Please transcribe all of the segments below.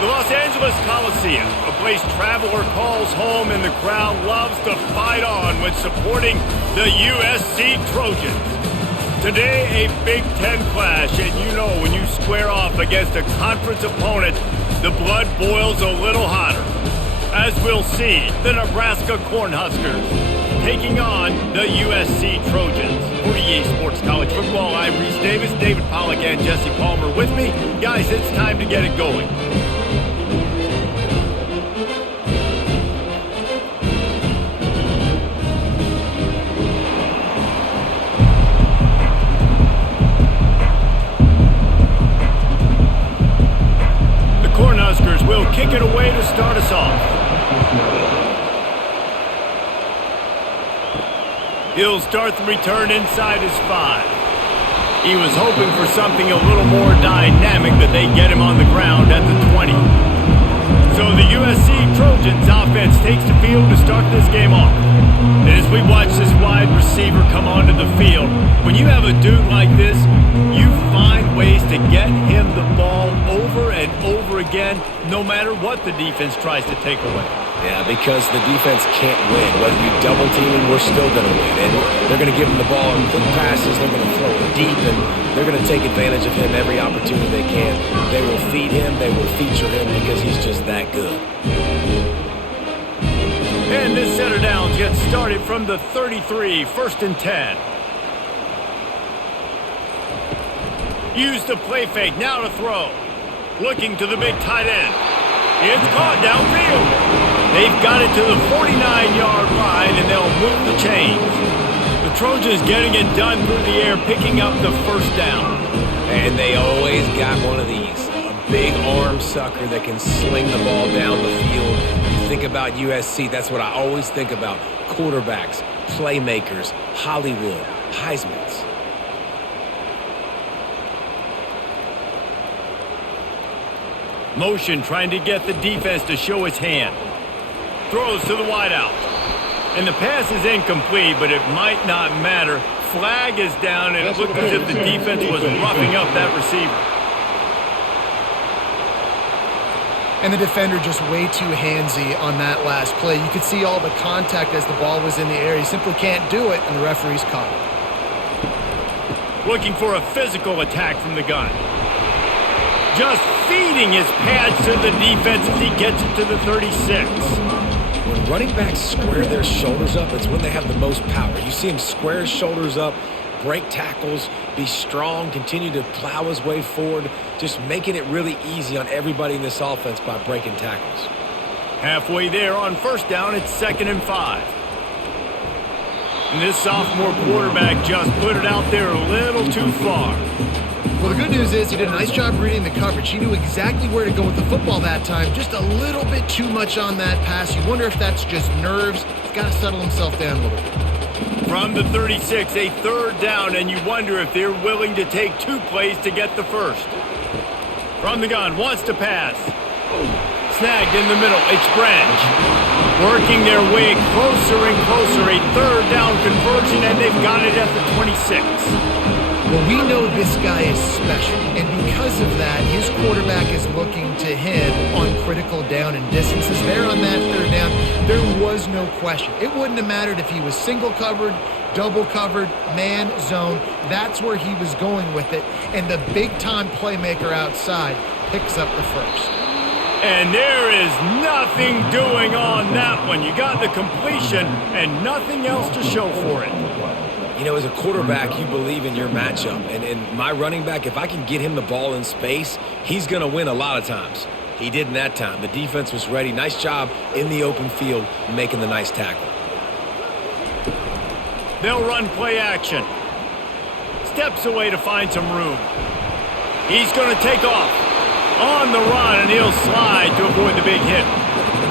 The Los Angeles Coliseum, a place traveler calls home and the crowd loves to fight on when supporting the USC Trojans. Today, a Big Ten clash, and you know when you square off against a conference opponent, the blood boils a little hotter. As we'll see, the Nebraska Cornhuskers taking on the USC Trojans. For EA Sports College Football, I'm Reese Davis, David Pollack, and Jesse Palmer with me. Guys, it's time to get it going. Cornhuskers will kick it away to start us off. He'll start the return inside his 5. He was hoping for something a little more dynamic, but they get him on the ground at the 20. So the USC Trojans offense takes the field to start this game off. And as we watch this wide receiver come onto the field, when you have a dude like this, you find ways to get him the ball over and over again, no matter what the defense tries to take away. Yeah, because the defense can't win. Whether you double team him, we're still going to win. And they're going to give him the ball in quick passes. They're going to throw it deep, and they're going to take advantage of him every opportunity they can. They will feed him. They will feature him because he's just that good. And this set of downs gets started from the 33, 1st and 10. Use the play fake, now to throw. Looking to the big tight end. It's caught downfield. They've got it to the 49-yard line, and they'll move the chains. The Trojans getting it done through the air, picking up the first down. And they always got one of these, a big arm sucker that can sling the ball down the field. You think about USC, that's what I always think about. Quarterbacks, playmakers, Hollywood, Heismans. Motion trying to get the defense to show its hand. Throws to the wideout. And the pass is incomplete, but it might not matter. Flag is down, and it looked as if the defense was roughing up that receiver. And the defender just way too handsy on that last play. You could see all the contact as the ball was in the air. He simply can't do it, and the referee's caught it. Looking for a physical attack from the gun. Just feeding his pads to the defense as he gets it to the 36. When running backs square their shoulders up, it's when they have the most power. You see him square his shoulders up, break tackles, be strong, continue to plow his way forward, just making it really easy on everybody in this offense by breaking tackles. Halfway there on first down, it's 2nd and 5. And this sophomore quarterback just put it out there a little too far. Well, the good news is he did a nice job reading the coverage. He knew exactly where to go with the football that time. Just a little bit too much on that pass. You wonder if that's just nerves. He's got to settle himself down a little bit. From the 36, a 3rd down, and you wonder if they're willing to take 2 plays to get the first. From the gun, wants to pass. Snagged in the middle, it's Branch. Working their way closer and closer, a 3rd down conversion, and they've got it at the 26. Well, we know this guy is special, and because of that, his quarterback is looking to him on critical down and distances. There on that 3rd down, there was no question. It wouldn't have mattered if he was single covered, double covered, man, zone. That's where he was going with it, and the big-time playmaker outside picks up the first. And there is nothing doing on that one. You got the completion and nothing else to show for it. You know, as a quarterback, you believe in your matchup. And my running back, if I can get him the ball in space, he's going to win a lot of times. He did in that time. The defense was ready. Nice job in the open field making the nice tackle. They'll run play action. Steps away to find some room. He's going to take off on the run, and he'll slide to avoid the big hit.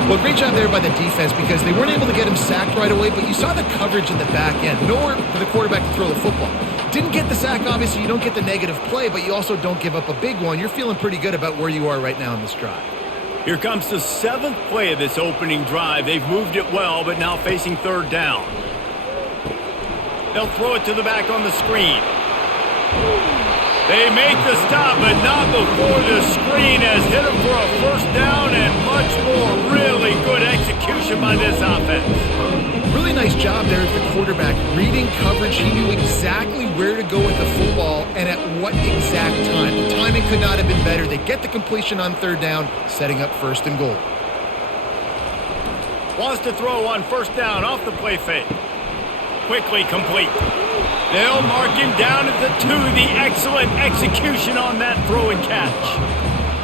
Well, great job there by the defense because they weren't able to get him sacked right away, but you saw the coverage in the back end. Nowhere for the quarterback to throw the football. Didn't get the sack, obviously. You don't get the negative play, but you also don't give up a big one. You're feeling pretty good about where you are right now in this drive. Here comes the 7th play of this opening drive. They've moved it well, but now facing 3rd down. They'll throw it to the back on the screen. They make the stop, but not before the screen has hit him for a 1st down. on this offense. Really nice job there at the quarterback. Reading coverage, he knew exactly where to go with the football and at what exact time. The timing could not have been better. They get the completion on third down, setting up first and goal. Wants to throw on first down off the play fake. Quickly complete. They'll mark him down at the 2. The excellent execution on that throw and catch.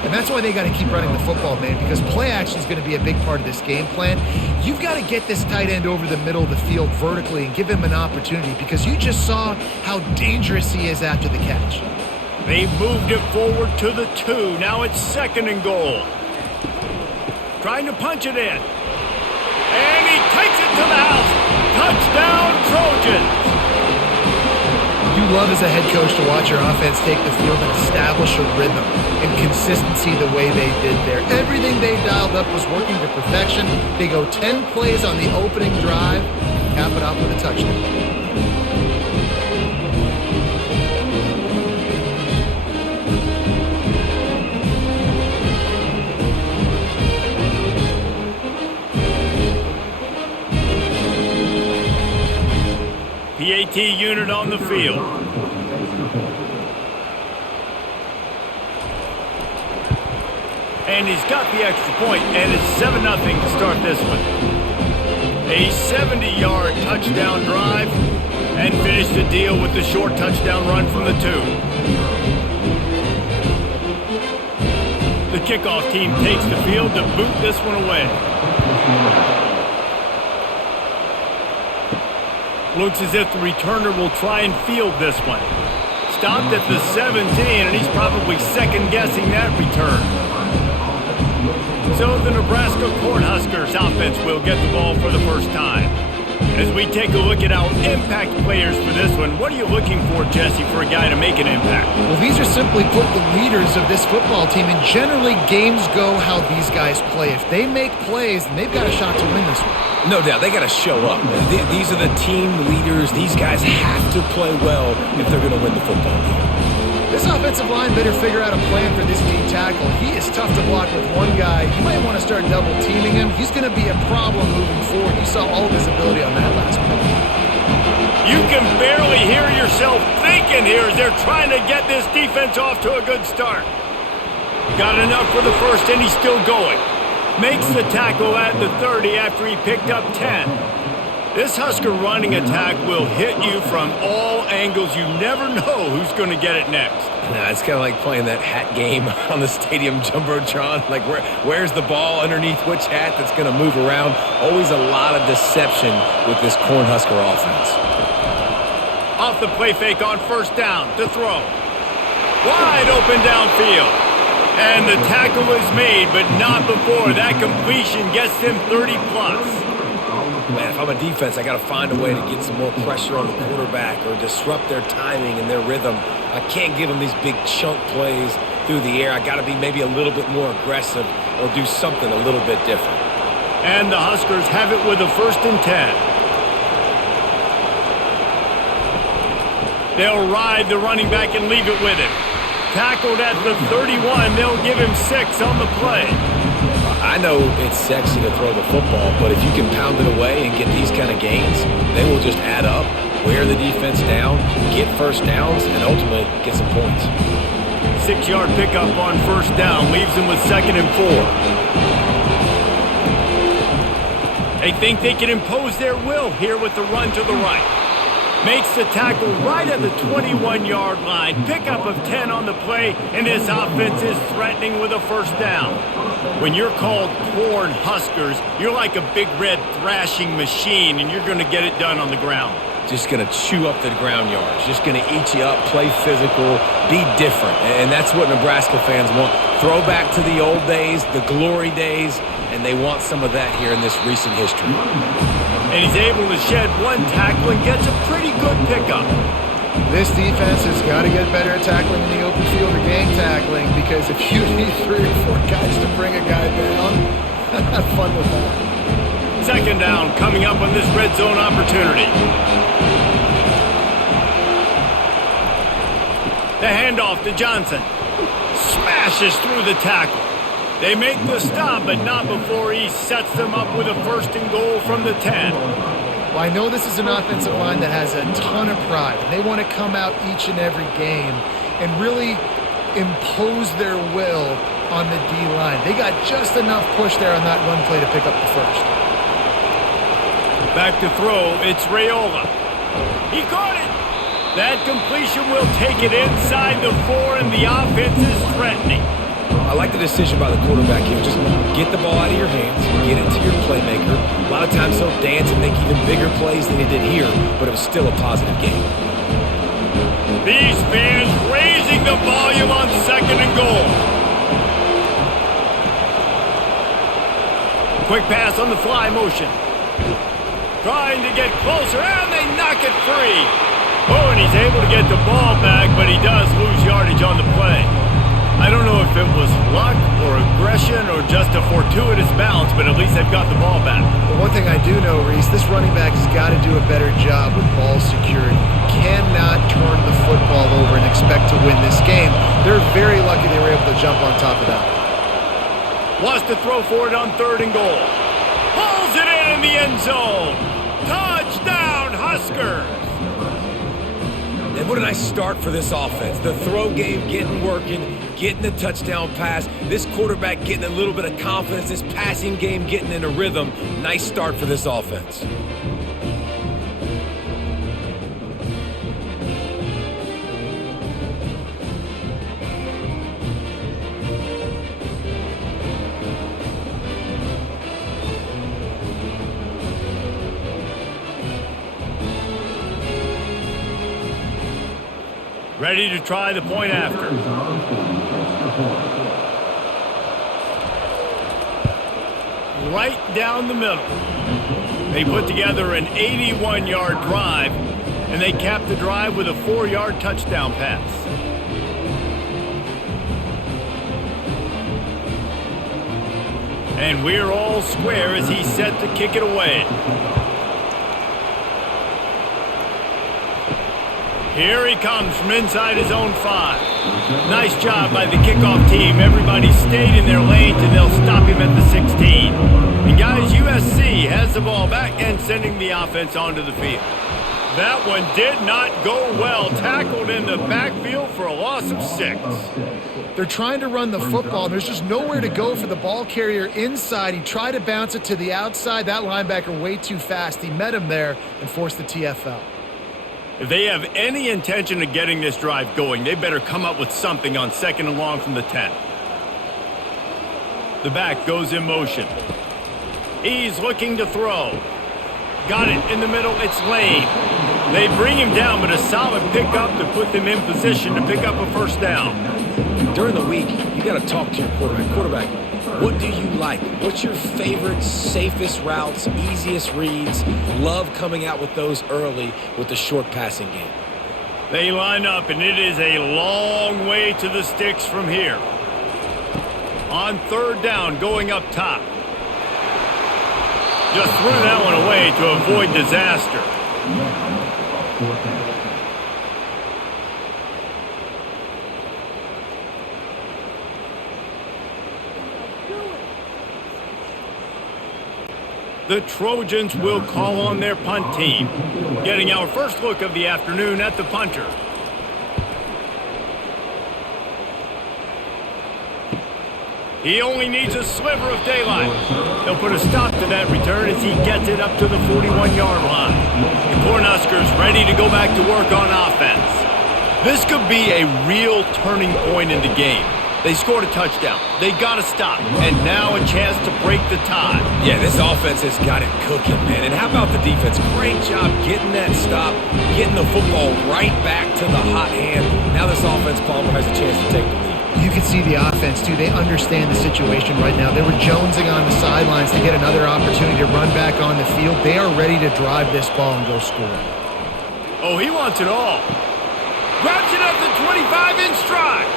And that's why they got to keep running the football, man, because play action is going to be a big part of this game plan. You've got to get this tight end over the middle of the field vertically and give him an opportunity, because you just saw how dangerous he is after the catch. They've moved it forward to the 2. Now it's second and goal. Trying to punch it in. And he takes it to the house. Touchdown, Trojans. You love as a head coach to watch your offense take the field and establish a rhythm and consistency the way they did there. Everything they dialed up was working to perfection. They go 10 plays on the opening drive, cap it off with a touchdown. PAT unit on the field. And he's got the extra point, and it's 7-0 to start this one. A 70-yard touchdown drive, and finish the deal with the short touchdown run from the 2. The kickoff team takes the field to boot this one away. Looks as if the returner will try and field this one. Stopped at the 17, and he's probably second-guessing that return. So the Nebraska Cornhuskers offense will get the ball for the first time. As we take a look at our impact players for this one, what are you looking for, Jesse, for a guy to make an impact? Well, these are simply put the leaders of this football team, and generally games go how these guys play. If they make plays, then they've got a shot to win this one. No doubt, they got to show up. These are the team leaders. These guys have to play well if they're going to win the football game. This offensive line better figure out a plan for this D tackle. He is tough to block with one guy. You might want to start double teaming him. He's going to be a problem moving forward. You saw all of his ability on that last play. You can barely hear yourself thinking here as they're trying to get this defense off to a good start. Got enough for the first, and he's still going. Makes the tackle at the 30 after he picked up 10. This Husker running attack will hit you from all angles. You never know who's going to get it next. Nah, it's kind of like playing that hat game on the stadium jumbotron. Like, where's the ball underneath which hat that's going to move around? Always a lot of deception with this Cornhusker offense. Off the play fake on first down to throw. Wide open downfield. And the tackle is made, but not before that completion gets him 30+. Man, if I'm a defense, I got to find a way to get some more pressure on the quarterback or disrupt their timing and their rhythm. I can't give them these big chunk plays through the air. I got to be maybe a little bit more aggressive or do something a little bit different. And the Huskers have it with a 1st and 10. They'll ride the running back and leave it with him. Tackled at the 31. They'll give him 6 on the play. I know it's sexy to throw the football, but if you can pound it away and get these kind of gains, they will just add up, wear the defense down, get first downs, and ultimately get some points. 6-yard pickup on first down leaves them with 2nd and 4. They think they can impose their will here with the run to the right. Makes the tackle right at the 21-yard line. Pickup of 10 on the play, and this offense is threatening with a 1st down. When you're called Cornhuskers, you're like a big red thrashing machine, and you're going to get it done on the ground. Just going to chew up the ground yards. Just going to eat you up, play physical, be different. And that's what Nebraska fans want. Throw back to the old days, the glory days, and they want some of that here in this recent history. And he's able to shed one tackle and gets a pretty good pickup. This defense has got to get better at tackling in the open field or gang tackling, because if you need 3 or 4 guys to bring a guy down, have fun with that. 2nd down coming up on this red zone opportunity. The handoff to Johnson. Smashes through the tackle. They make the stop, but not before he sets them up with a 1st and goal from the 10. Well, I know this is an offensive line that has a ton of pride. They want to come out each and every game and really impose their will on the D-line. They got just enough push there on that run play to pick up the 1st. Back to throw, it's Raiola. He caught it! That completion will take it inside the 4, and the offense is threatening. I like the decision by the quarterback here. Just get the ball out of your hands, get it to your playmaker. A lot of times he'll dance and make even bigger plays than he did here, but it was still a positive game. These fans raising the volume on 2nd and goal. Quick pass on the fly motion. Trying to get closer, and they knock it free. Oh, and he's able to get the ball back, but he does lose yardage on the play. I don't know if it was luck or aggression or just a fortuitous bounce, but at least they've got the ball back. Well, one thing I do know, Reese, this running back has got to do a better job with ball security. Cannot turn the football over and expect to win this game. They're very lucky they were able to jump on top of that. Wants to throw for it on 3rd and goal. Pulls it in the end zone. Touchdown, Huskers! And what a nice start for this offense. The throw game working, getting the touchdown pass. This quarterback getting a little bit of confidence. This passing game getting in a rhythm. Nice start for this offense. Ready to try the point after. Right down the middle. They put together an 81-yard drive, and they capped the drive with a 4-yard touchdown pass. And we're all square as he's set to kick it away. Here he comes from inside his own 5. Nice job by the kickoff team. Everybody stayed in their lanes, and they'll stop him at the 16. And guys, USC has the ball back and sending the offense onto the field. That one did not go well. Tackled in the backfield for a loss of 6. They're trying to run the football. There's just nowhere to go for the ball carrier inside. He tried to bounce it to the outside. That linebacker way too fast. He met him there and forced the TFL. If they have any intention of getting this drive going, they better come up with something on 2nd and long from the 10. The back goes in motion. He's looking to throw. Got it in the middle. It's Lane. They bring him down, but a solid pickup to put them in position to pick up a 1st down. During the week, you got to talk to your quarterback. Quarterback, what do you like? What's your favorite, safest routes, easiest reads? Love coming out with those early with the short passing game. They line up, and it is a long way to the sticks from here. On 3rd down, going up top. Just threw that one away to avoid disaster. The Trojans will call on their punt team. Getting our first look of the afternoon at the punter. He only needs a sliver of daylight. They'll put a stop to that return as he gets it up to the 41-yard line. The Cornhuskers ready to go back to work on offense. This could be a real turning point in the game. They scored a touchdown. They got to stop. And now a chance to break the tie. Yeah, this offense has got it cooking, man. And how about the defense? Great job getting that stop, getting the football right back to the hot hand. Now this offense, Palmer, has a chance to take the lead. You can see the offense, too. They understand the situation right now. They were jonesing on the sidelines to get another opportunity to run back on the field. They are ready to drive this ball and go score. Oh, he wants it all. Grabs it up to 25 in stride.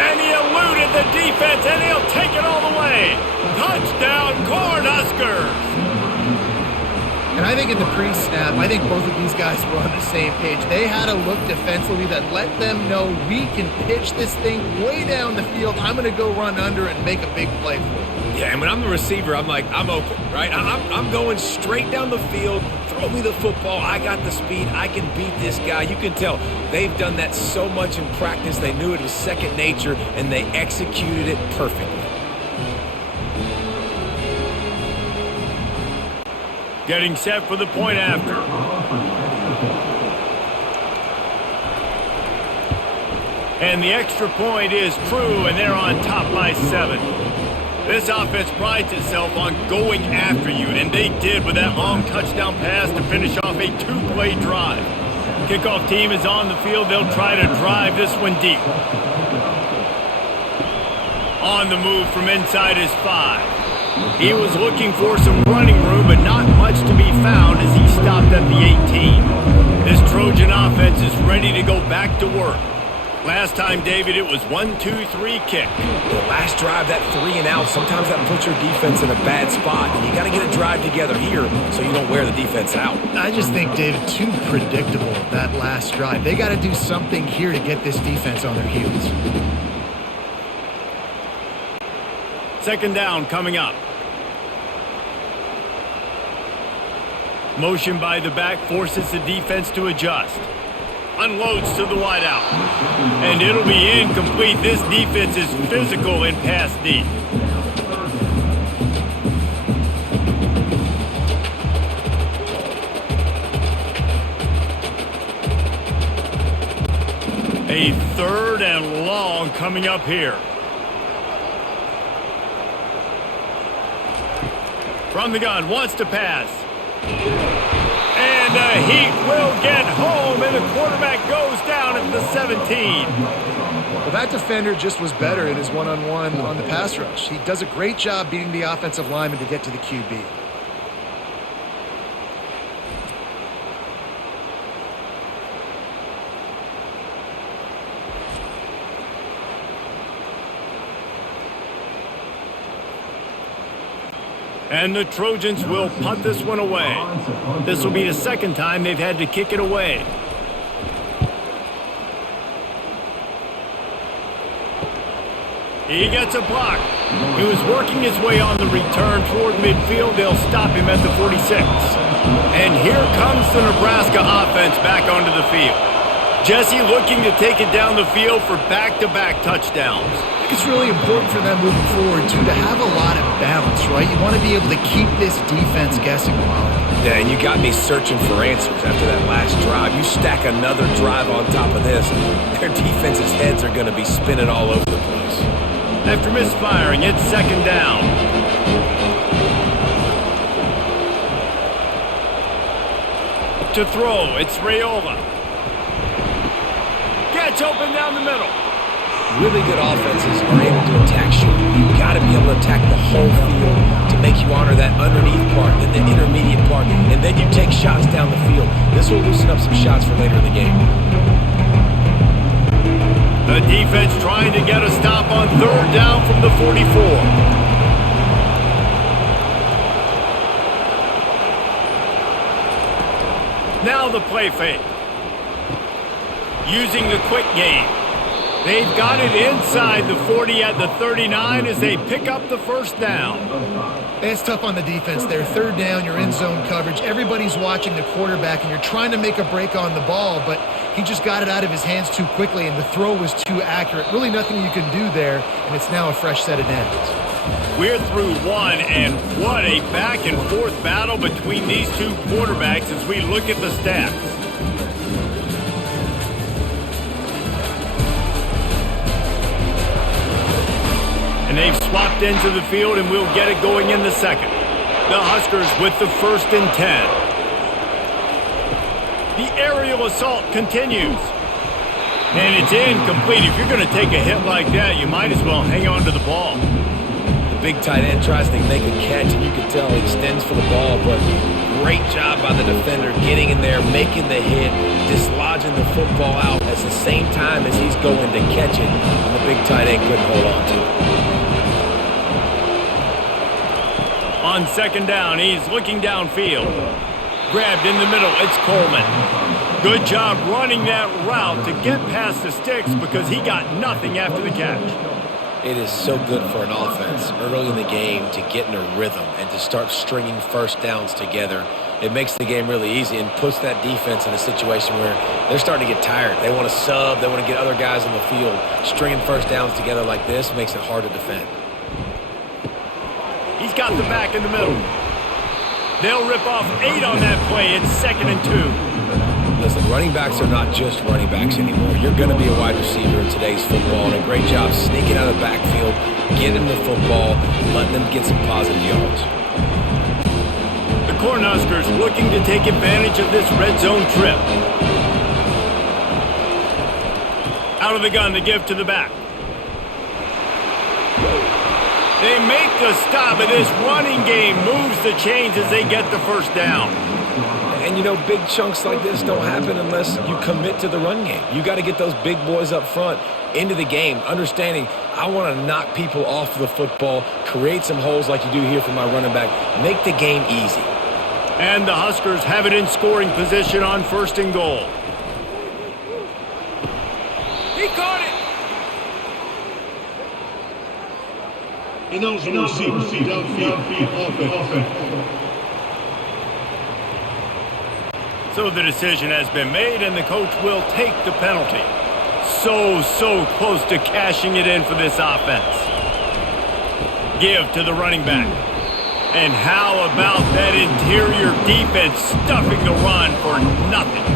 And he eluded the defense, and he'll take it all the way. Touchdown, Cornhuskers! And I think in the pre-snap, I think both of these guys were on the same page. They had a look defensively that let them know we can pitch this thing way down the field. I'm going to go run under and make a big play for it. Yeah, and when I'm the receiver, I'm like, I'm open, right? I'm going straight down the field. Throw me the football. I got the speed. I can beat this guy. You can tell they've done that so much in practice. They knew it was second nature, and they executed it perfectly. Getting set for the point after. And the extra point is true, and they're on top by 7. This offense prides itself on going after you, and they did with that long touchdown pass to finish off a 2-play drive. Kickoff team is on the field. They'll try to drive this one deep. On the move from inside his 5. He was looking for some running room, but not much to be found as he stopped at the 18. This Trojan offense is ready to go back to work. Last time, David, it was 1-2-3 kick. The last drive, that 3 and out, sometimes that puts your defense in a bad spot. And you got to get a drive together here so you don't wear the defense out. I just think, David, too predictable, that last drive. They got to do something here to get this defense on their heels. Second down coming up. Motion by the back forces the defense to adjust. Unloads to the wideout. And it'll be incomplete. This defense is physical in pass deep. A 3rd and long coming up here. From the gun, wants to pass. And he will get home, and the quarterback goes down at the 17. Well, that defender just was better in his one-on-one on the pass rush. He does a great job beating the offensive lineman to get to the QB. And the Trojans will punt this one away. This will be the second time they've had to kick it away. He gets a block. He was working his way on the return toward midfield. They'll stop him at the 46. And here comes the Nebraska offense back onto the field. Jesse looking to take it down the field for back-to-back touchdowns. I think it's really important for them moving forward, too, to have a lot of balance, right? You want to be able to keep this defense guessing, Wally. Yeah, and you got me searching for answers after that last drive. You stack another drive on top of this, their defense's heads are going to be spinning all over the place. After misfiring, it's second down. To throw, it's Raiola. Gets open down the middle. Really good offenses are able to attack short. You've got to be able to attack the whole field to make you honor that underneath part and the intermediate part, and then you take shots down the field. This will loosen up some shots for later in the game. The defense trying to get a stop on 3rd down from the 44. Now the play fake. Using the quick game. They've got it inside the 40 at the 39 as they pick up the first down. It's tough on the defense there. 3rd down, you're in zone coverage. Everybody's watching the quarterback, and you're trying to make a break on the ball, but he just got it out of his hands too quickly, and the throw was too accurate. Really nothing you can do there, and it's now a fresh set of downs. We're through one, and what a back-and-forth battle between these two quarterbacks as we look at the stats. And they've swapped into the field, and we'll get it going in the second. The Huskers with the 1st and 10. The aerial assault continues. And it's incomplete. If you're going to take a hit like that, you might as well hang on to the ball. The big tight end tries to make a catch, and you can tell he extends for the ball, but great job by the defender getting in there, making the hit, dislodging the football out at the same time as he's going to catch it, and the big tight end couldn't hold on to it. On second down, he's looking downfield. Grabbed in the middle, it's Coleman. Good job running that route to get past the sticks because he got nothing after the catch. It is so good for an offense early in the game to get in a rhythm and to start stringing first downs together. It makes the game really easy and puts that defense in a situation where they're starting to get tired. They want to sub. They want to get other guys on the field. Stringing first downs together like this makes it hard to defend. He's got the back in the middle. They'll rip off 8 on that play. It's 2nd and 2. Listen, running backs are not just running backs anymore. You're going to be a wide receiver in today's football, and a great job sneaking out of the backfield, getting the football, letting them get some positive yards. The Cornhuskers looking to take advantage of this red zone trip. Out of the gun to give to the back. They make the stop, and this running game moves the chains as they get the first down. And, you know, big chunks like this don't happen unless you commit to the run game. You got to get those big boys up front into the game, understanding I want to knock people off the football, create some holes like you do here for my running back, make the game easy. And the Huskers have it in scoring position on 1st and goal. He caught it! And those receivers, downfield, offense. So the decision has been made, and the coach will take the penalty. So close to cashing it in for this offense. Give to the running back. And how about that interior defense stuffing the run for nothing?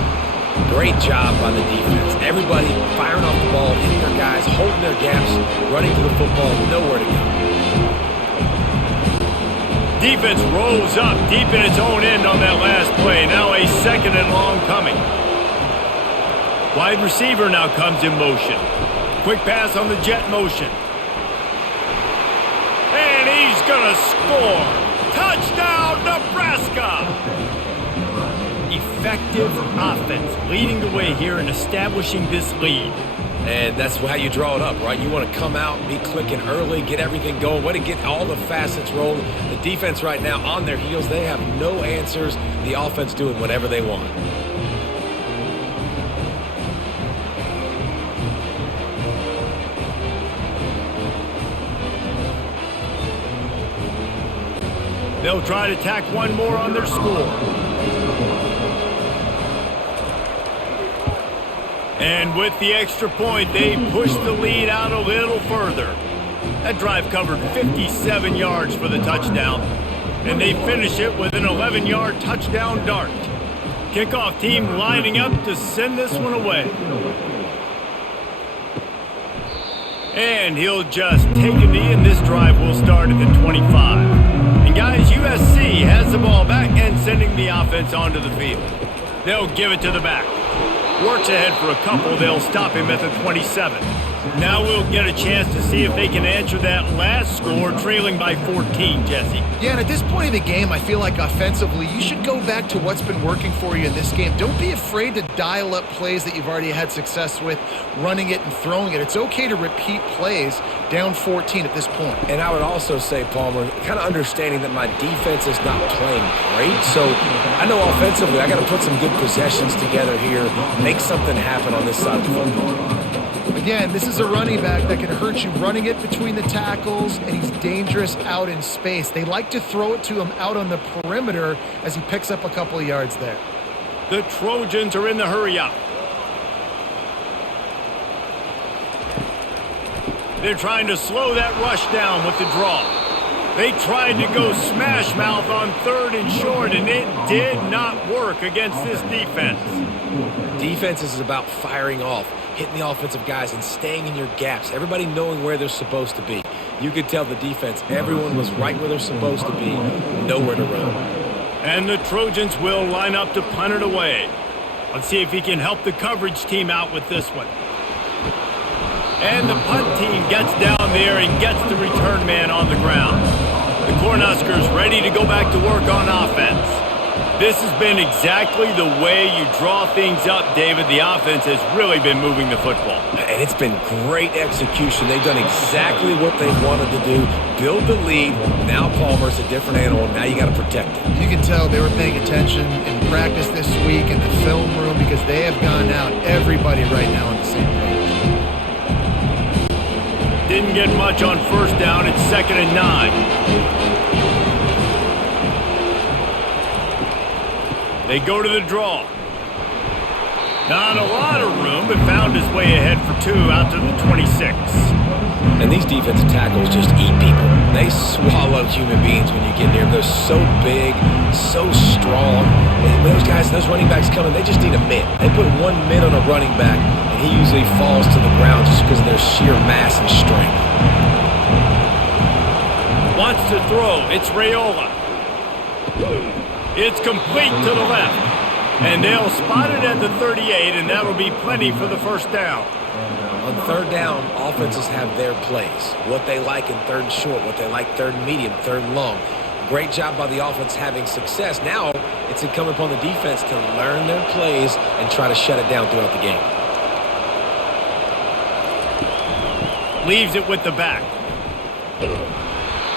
Great job by the defense. Everybody firing off the ball, hitting their guys, holding their gaps, running to the football, nowhere to go. Defense rolls up deep in its own end on that last play. Now a 2nd and long coming. Wide receiver now comes in motion. Quick pass on the jet motion. And he's going to score. Touchdown, Nebraska! Effective offense leading the way here and establishing this lead. And that's how you draw it up, right? You want to come out, be clicking early, get everything going, want to get all the facets rolling. The defense right now on their heels, they have no answers. The offense doing whatever they want. They'll try to tack one more on their score. And with the extra point, they push the lead out a little further. That drive covered 57 yards for the touchdown. And they finish it with an 11-yard touchdown dart. Kickoff team lining up to send this one away. And he'll just take a knee, and this drive will start at the 25. And guys, USC has the ball back and sending the offense onto the field. They'll give it to the back. Works ahead for a couple. They'll stop him at the 27. Now we'll get a chance to see if they can answer that last score, trailing by 14, Jesse. Yeah, and at this point in the game, I feel like offensively, you should go back to what's been working for you in this game. Don't be afraid to dial up plays that you've already had success with, running it and throwing it. It's okay to repeat plays down 14 at this point. And I would also say, Palmer, kind of understanding that my defense is not playing great. So I know offensively, I got to put some good possessions together here, make something happen on this side of the football. Again, this is a running back that can hurt you running it between the tackles, and he's dangerous out in space. They like to throw it to him out on the perimeter as he picks up a couple of yards there. The Trojans are in the hurry up. They're trying to slow that rush down with the draw. They tried to go smash mouth on 3rd and short, and it did not work against this defense. Defense is about firing off, hitting the offensive guys and staying in your gaps, everybody knowing where they're supposed to be. You could tell the defense, everyone was right where they're supposed to be, nowhere to run. And the Trojans will line up to punt it away. Let's see if he can help the coverage team out with this one. And the punt team gets down there and gets the return man on the ground. The Cornhuskers ready to go back to work on offense. This has been exactly the way you draw things up, David. The offense has really been moving the football. and it's been great execution. They've done exactly what they wanted to do, build the lead. Now Palmer's a different animal. Now you got to protect it. You can tell they were paying attention in practice this week in the film room because they have gone out, everybody right now on the same page. Didn't get much on first down. It's 2nd and 9. They go to the draw. Not a lot of room, but found his way ahead for 2 out to the 26. And these defensive tackles just eat people. They swallow human beings when you get near them. They're so big, so strong. And those guys, those running backs coming, they just need a mitt. They put 1 mitt on a running back, and he usually falls to the ground just because of their sheer mass and strength. Wants to throw. It's Raiola. It's complete to the left. And they'll spot it at the 38, and that'll be plenty for the first down. On third down, offenses have their plays. What they like in third and short, what they like third and medium, third and long. Great job by the offense having success. Now it's incumbent upon the defense to learn their plays and try to shut it down throughout the game. Leaves it with the back.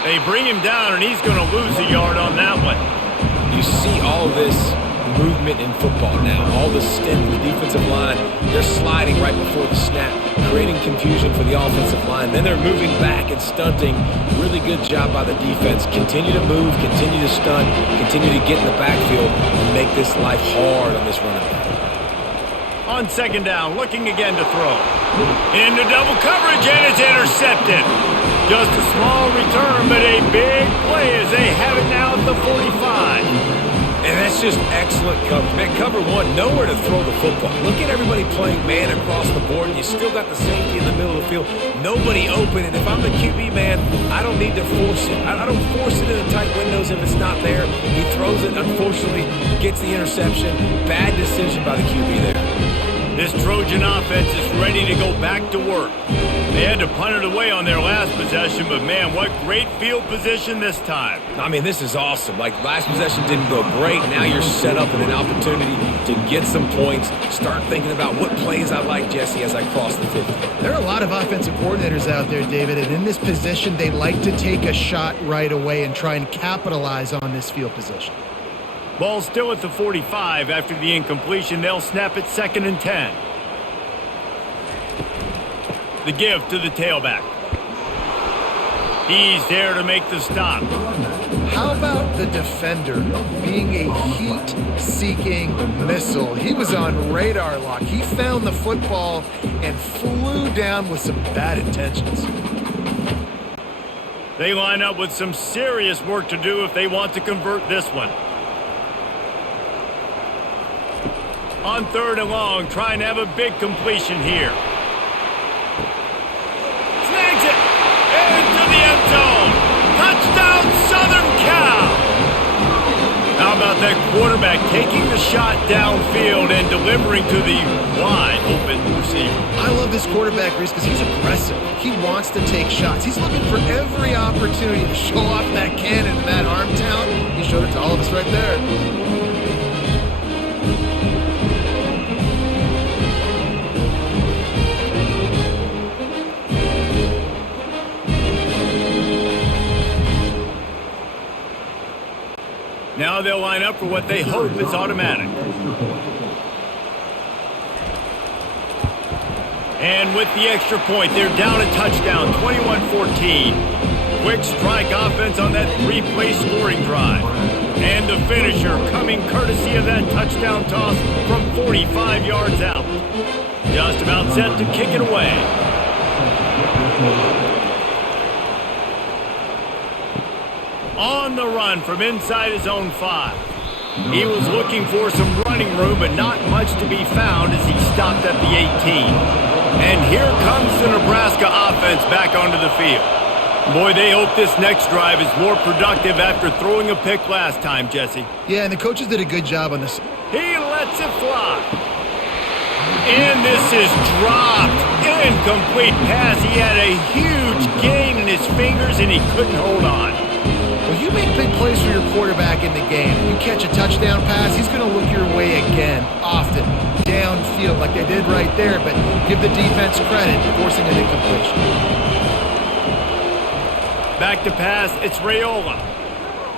They bring him down, and he's going to lose a yard on that one. You see all this movement in football now. All the stem, the defensive line, they're sliding right before the snap, creating confusion for the offensive line. Then they're moving back and stunting. Really good job by the defense. Continue to move, continue to stunt, continue to get in the backfield and make this life hard on this running back. On 2nd down, looking again to throw. Into double coverage, and it's intercepted. Just a small return, but a big play as they have it now at the 45. And that's just excellent coverage. Man, cover one, nowhere to throw the football. Look at everybody playing man across the board, and you still got the safety in the middle of the field. Nobody open, and if I'm the QB, man, I don't need to force it. I don't force it in the tight windows if it's not there. He throws it, unfortunately, gets the interception. Bad decision by the QB there. This Trojan offense is ready to go back to work. They had to punt it away on their last possession, but man, what great field position this time. I mean, this is awesome. Like, last possession didn't go great. Now you're set up in an opportunity to get some points. Start thinking about what plays I like, Jesse, as I cross the 50. There are a lot of offensive coordinators out there, David, and in this position, they like to take a shot right away and try and capitalize on this field position. Ball still at the 45 after the incompletion. They'll snap it 2nd and 10. The give to the tailback. He's there to make the stop. How about the defender being a heat-seeking missile? He was on radar lock. He found the football and flew down with some bad intentions. They line up with some serious work to do if they want to convert this one. On 3rd and long, trying to have a big completion here. Snags it into the end zone. Touchdown, Southern Cal. How about that quarterback taking the shot downfield and delivering to the wide open receiver? I love this quarterback, Reese, because he's aggressive. He wants to take shots. He's looking for every opportunity to show off that cannon and that arm talent. He showed it to all of us right there. Now they'll line up for what they hope is automatic. And with the extra point, they're down a touchdown, 21-14. Quick strike offense on that 3-play scoring drive. And the finisher coming courtesy of that touchdown toss from 45 yards out. Just about set to kick it away. On the run from inside his own 5. He was looking for some running room, but not much to be found as he stopped at the 18. And here comes the Nebraska offense back onto the field. Boy, they hope this next drive is more productive after throwing a pick last time, Jesse. Yeah, and the coaches did a good job on this. He lets it fly. And this is dropped. Incomplete pass. He had a huge gain in his fingers, and he couldn't hold on. Well, you make big plays for your quarterback in the game. You catch a touchdown pass, he's going to look your way again, often, downfield like they did right there, but give the defense credit, forcing an incompletion. Back to pass, it's Raiola.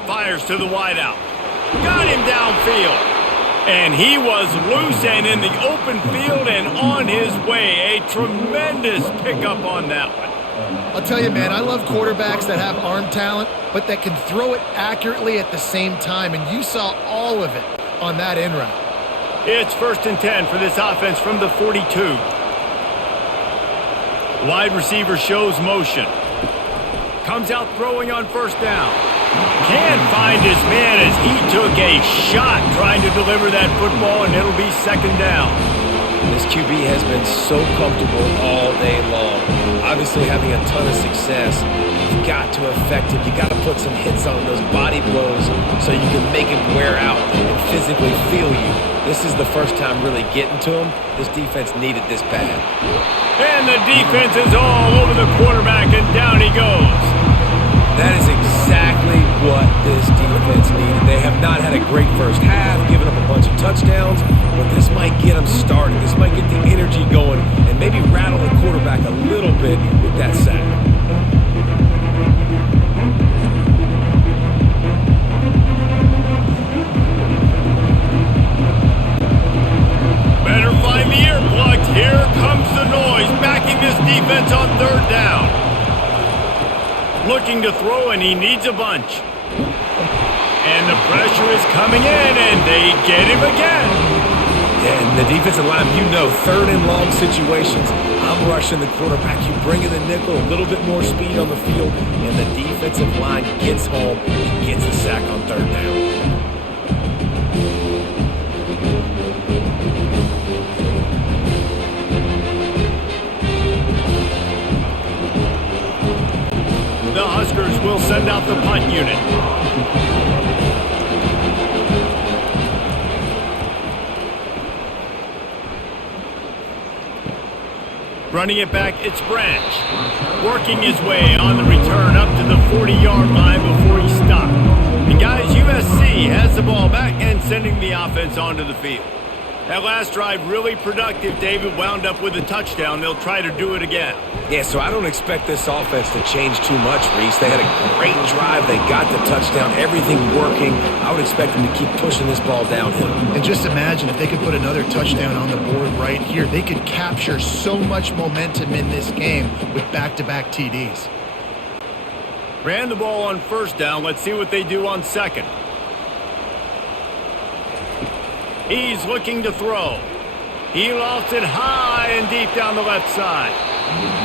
Fires to the wideout. Got him downfield. And he was loose and in the open field and on his way. A tremendous pickup on that one. I'll tell you, man, I love quarterbacks that have arm talent, but that can throw it accurately at the same time, and you saw all of it on that in route. It's 1st and 10 for this offense from the 42. Wide receiver shows motion. Comes out throwing on 1st down. Can't find his man as he took a shot trying to deliver that football, and it'll be 2nd down. This QB has been so comfortable all day long. Obviously having a ton of success. You've got to affect him. You've got to put some hits on those body blows so you can make him wear out and physically feel you. This is the first time really getting to him. This defense needed this bad. And the defense is all over the quarterback, and down he goes. That is exactly what this defense needed. They have not had a great first half, given up a bunch of touchdowns, but this might get them started. This might get the energy going and maybe rattle the quarterback a little bit with that sack. Better find the earplugs. Here comes the noise, backing this defense on 3rd down. Looking to throw, and he needs a bunch. And the pressure is coming in, and they get him again. Yeah, and the defensive line, 3rd and long situations, I'm rushing the quarterback. You bring in the nickel, a little bit more speed on the field, and the defensive line gets home and gets the sack on 3rd down. The Huskers will send out the punt unit. Running it back, it's Branch. Working his way on the return up to the 40-yard line before he stopped. And guys, USC has the ball back and sending the offense onto the field. That last drive really productive. David wound up with a touchdown. They'll try to do it again. Yeah, so I don't expect this offense to change too much, Reese. They had a great drive. They got the touchdown. Everything working. I would expect them to keep pushing this ball downhill. And just imagine if they could put another touchdown on the board right here. They could capture so much momentum in this game with back-to-back TDs. Ran the ball on 1st down. Let's see what they do on 2nd. He's looking to throw. He lofts it high and deep down the left side.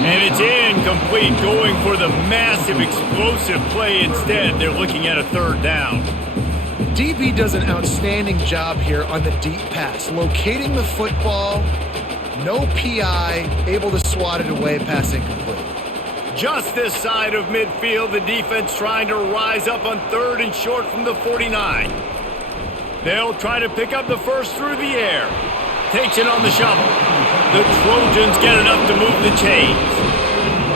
And it's incomplete, going for the massive explosive play instead. They're looking at a 3rd down. DB does an outstanding job here on the deep pass. Locating the football, no PI, able to swat it away, pass incomplete. Just this side of midfield, the defense trying to rise up on 3rd and short from the 49. They'll try to pick up the first through the air. Takes it on the shovel. The Trojans get enough to move the chains.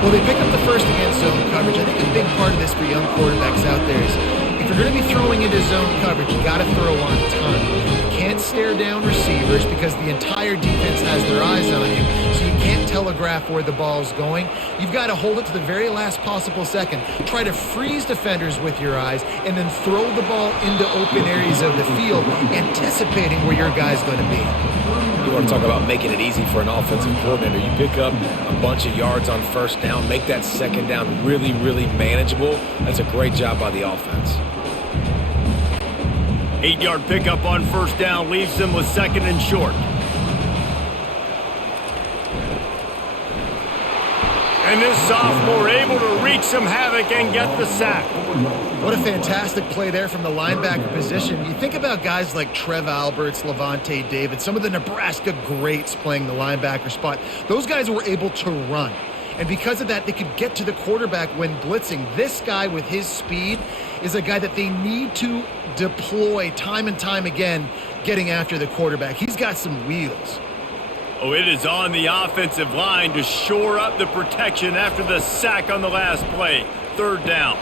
Well, they pick up the first against zone coverage. I think a big part of this for young quarterbacks out there is if you're going to be throwing into zone coverage, you got to throw on time. You can't stare down receivers because the entire defense has their eyes on you, so you can't telegraph where the ball's going. You've got to hold it to the very last possible second. Try to freeze defenders with your eyes and then throw the ball into open areas of the field, anticipating where your guy's going to be. You want to talk about making it easy for an offensive coordinator. You pick up a bunch of yards on 1st down, make that 2nd down really, really manageable. That's a great job by the offense. 8-yard pickup on 1st down leaves them with 2nd and short. And this sophomore able to wreak some havoc and get the sack. What a fantastic play there from the linebacker position. You think about guys like Trev Alberts, Levante David, some of the Nebraska greats playing the linebacker spot. Those guys were able to run. And because of that, they could get to the quarterback when blitzing. This guy with his speed is a guy that they need to deploy time and time again getting after the quarterback. He's got some wheels. Oh, it is on the offensive line to shore up the protection after the sack on the last play. 3rd down.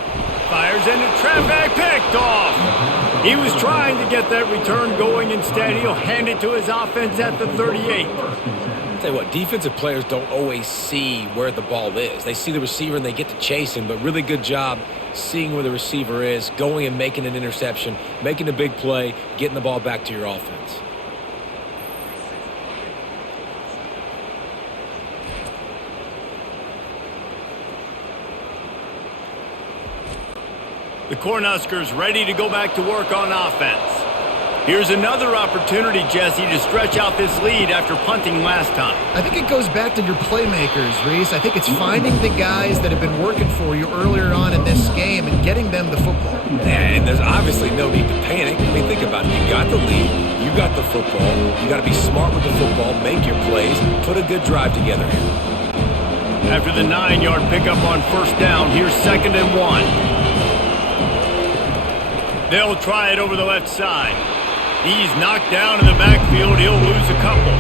Fires Fires into traffic, picked off. He was trying to get that return going. Instead, he'll hand it to his offense at the 38. I'll tell you what, defensive players don't always see where the ball is. They see the receiver and they get to chase him, but really good job seeing where the receiver is, going and making an interception, making a big play, getting the ball back to your offense. The Cornhuskers ready to go back to work on offense. Here's another opportunity, Jesse, to stretch out this lead after punting last time. I think it goes back to your playmakers, Reese. I think it's finding the guys that have been working for you earlier on in this game and getting them the football. And there's obviously no need to panic. I mean, think about it. You got the lead. You got the football. You got to be smart with the football, make your plays, put a good drive together here. After the 9-yard pickup on first down, here's 2nd and 1. They'll try it over the left side. He's knocked down in the backfield. He'll lose a couple.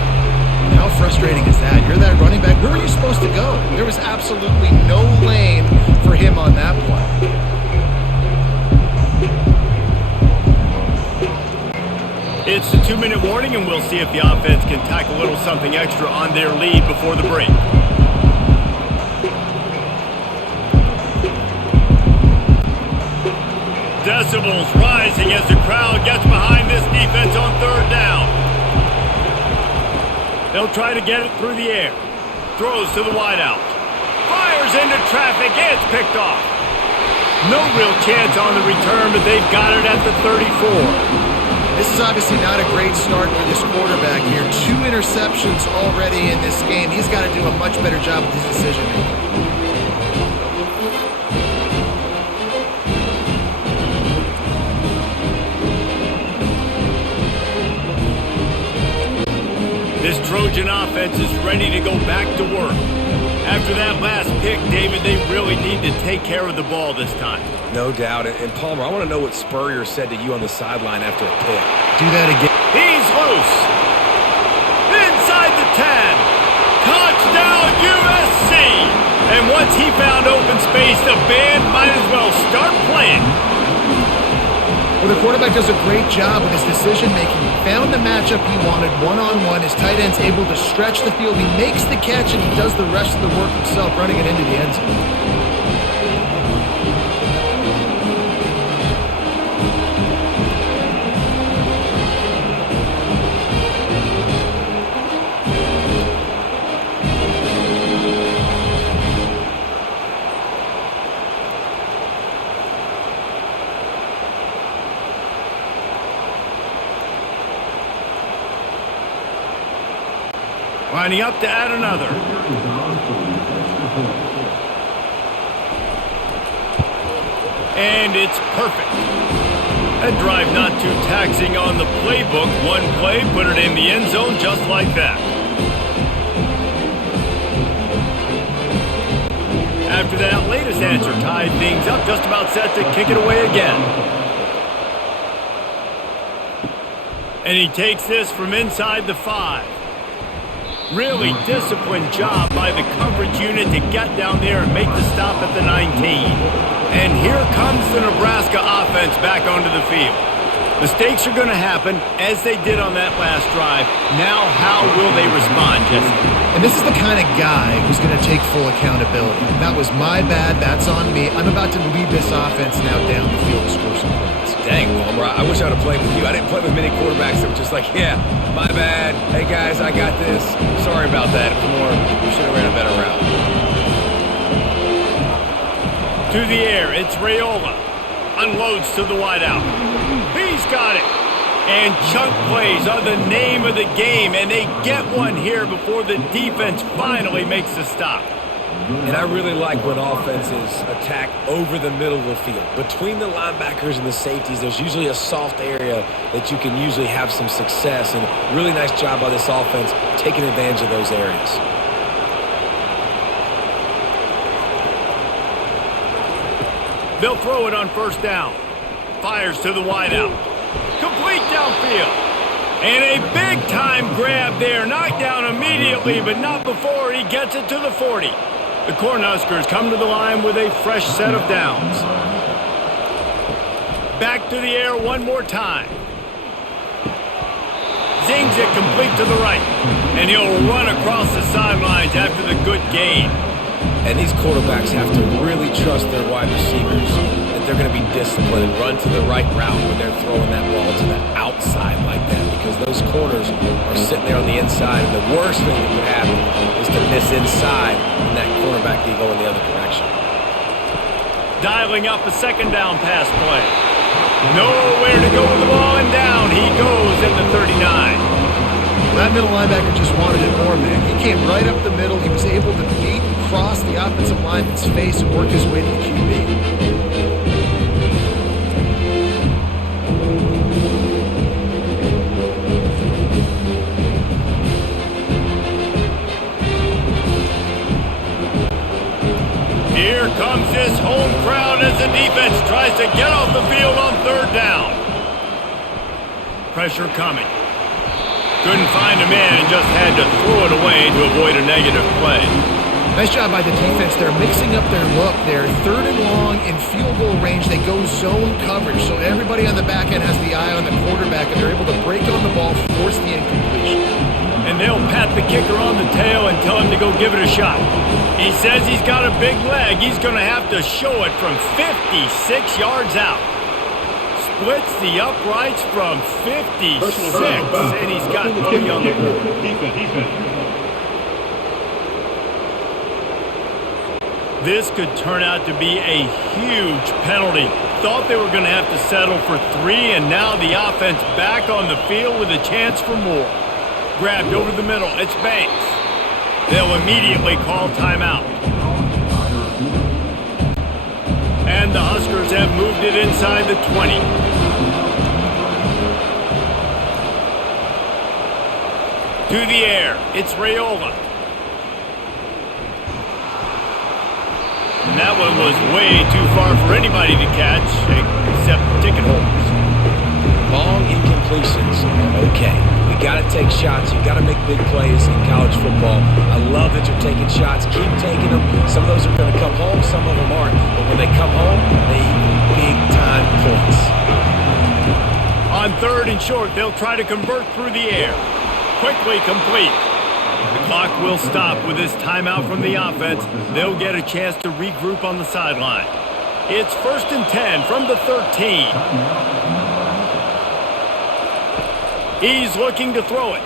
How frustrating is that? You're that running back. Where are you supposed to go? There was absolutely no lane for him on that play. It's the 2-minute warning, and we'll see if the offense can tack a little something extra on their lead before the break. Decibels rising as the crowd gets behind this defense on 3rd down. They'll try to get it through the air. Throws to the wideout. Fires into traffic. It's picked off. No real chance on the return, but they've got it at the 34. This is obviously not a great start for this quarterback here. 2 interceptions already in this game. He's got to do a much better job with his decision-making. This Trojan offense is ready to go back to work. After that last pick, David, they really need to take care of the ball this time. No doubt. And Palmer, I want to know what Spurrier said to you on the sideline after a pick. Do that again. He's loose. Inside the 10. Touchdown, USC. And once he found open space, the band might as well start playing. Well, the quarterback does a great job with his decision-making. He found the matchup he wanted one-on-one. His tight end's able to stretch the field. He makes the catch, and he does the rest of the work himself, running it into the end zone. Lining up to add another. And it's perfect. That drive not too taxing on the playbook. One play, put it in the end zone just like that. After that latest answer tied things up, just about set to kick it away again. And he takes this from inside the 5. Really disciplined job by the coverage unit to get down there and make the stop at the 19. And here comes the Nebraska offense back onto the field. Mistakes are going to happen, as they did on that last drive. Now, how will they respond, Jesse? And this is the kind of guy who's going to take full accountability. That was my bad. That's on me. I'm about to lead this offense now down the field to score some points. Dang, Palmer, I wish I would have played with you. I didn't play with many quarterbacks that were just like, yeah, my bad. Hey, guys, I got this. Sorry about that. We should have ran a better route. To the air, it's Raiola. Unloads to the wideout. He's got it. And chunk plays are the name of the game, and they get one here before the defense finally makes the stop. And I really like when offenses attack over the middle of the field. Between the linebackers and the safeties, there's usually a soft area that you can usually have some success. And really nice job by this offense taking advantage of those areas. They'll throw it on first down. Fires to the wideout. Complete downfield. And a big-time grab there. Knocked down immediately, but not before he gets it to the 40. The Cornhuskers come to the line with a fresh set of downs. Back to the air one more time. Zings it complete to the right. And he'll run across the sidelines after the good gain. And these quarterbacks have to really trust their wide receivers that they're going to be disciplined and run to the right route when they're throwing that ball to the outside like that, because those corners are sitting there on the inside, and the worst thing that could happen is to miss inside and that quarterback can go in the other direction. Dialing up a second down pass play. Nowhere to go with the ball, and down he goes in the 39. That middle linebacker just wanted it more, man. He came right up the middle. He was able to beat and cross the offensive lineman's face and work his way to the QB. Here comes this home crowd as the defense tries to get off the field on third down. Pressure coming. Couldn't find a man and just had to throw it away to avoid a negative play. Nice job by the defense. They're mixing up their look. They're third and long in field goal range. They go zone coverage, so everybody on the back end has the eye on the quarterback, and they're able to break on the ball, force the incompletion. And they'll pat the kicker on the tail and tell him to go give it a shot. He says he's got a big leg. He's going to have to show it from 56 yards out. Splits the uprights from 56, and he's got money on the board. This could turn out to be a huge penalty. Thought they were going to have to settle for 3, and now the offense back on the field with a chance for more. Grabbed over the middle. It's Banks. They'll immediately call timeout. And the Huskers have moved it inside the 20. To the air. It's Raiola. And that one was way too far for anybody to catch, except ticket holders. Long incompletions are okay. You got to take shots. You got to make big plays in college football. I love that you're taking shots. Keep taking them. Some of those are going to come home. Some of them aren't. But when they come home, they equal big-time points. On third and short, they'll try to convert through the air. Quickly complete. The clock will stop with this timeout from the offense. They'll get a chance to regroup on the sideline. It's 1st and 10 from the 13. He's looking to throw it.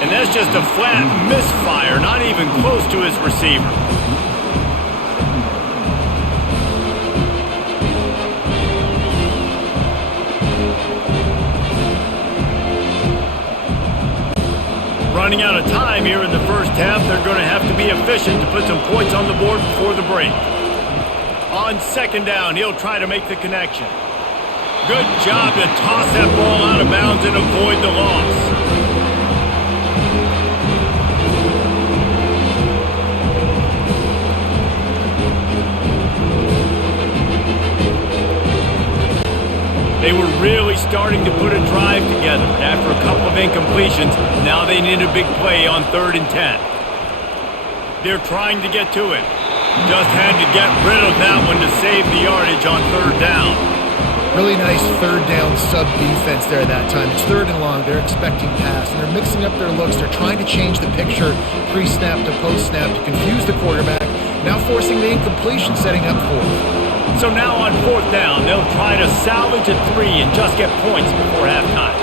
And that's just a flat misfire, not even close to his receiver. Running out of time here in the first half, they're going to have to be efficient to put some points on the board before the break. On second down, he'll try to make the connection. Good job to toss that ball out of bounds and avoid the loss. They were really starting to put a drive together. After a couple of incompletions, now they need a big play on 3rd and 10. They're trying to get to it. Just had to get rid of that one to save the yardage on 3rd down. Really nice third down sub-defense there that time. It's 3rd and long. They're expecting pass, and they're mixing up their looks. They're trying to change the picture pre-snap to post-snap to confuse the quarterback, now forcing the incompletion, setting up 4th. So now on 4th down, they'll try to salvage a 3 and just get points before halftime.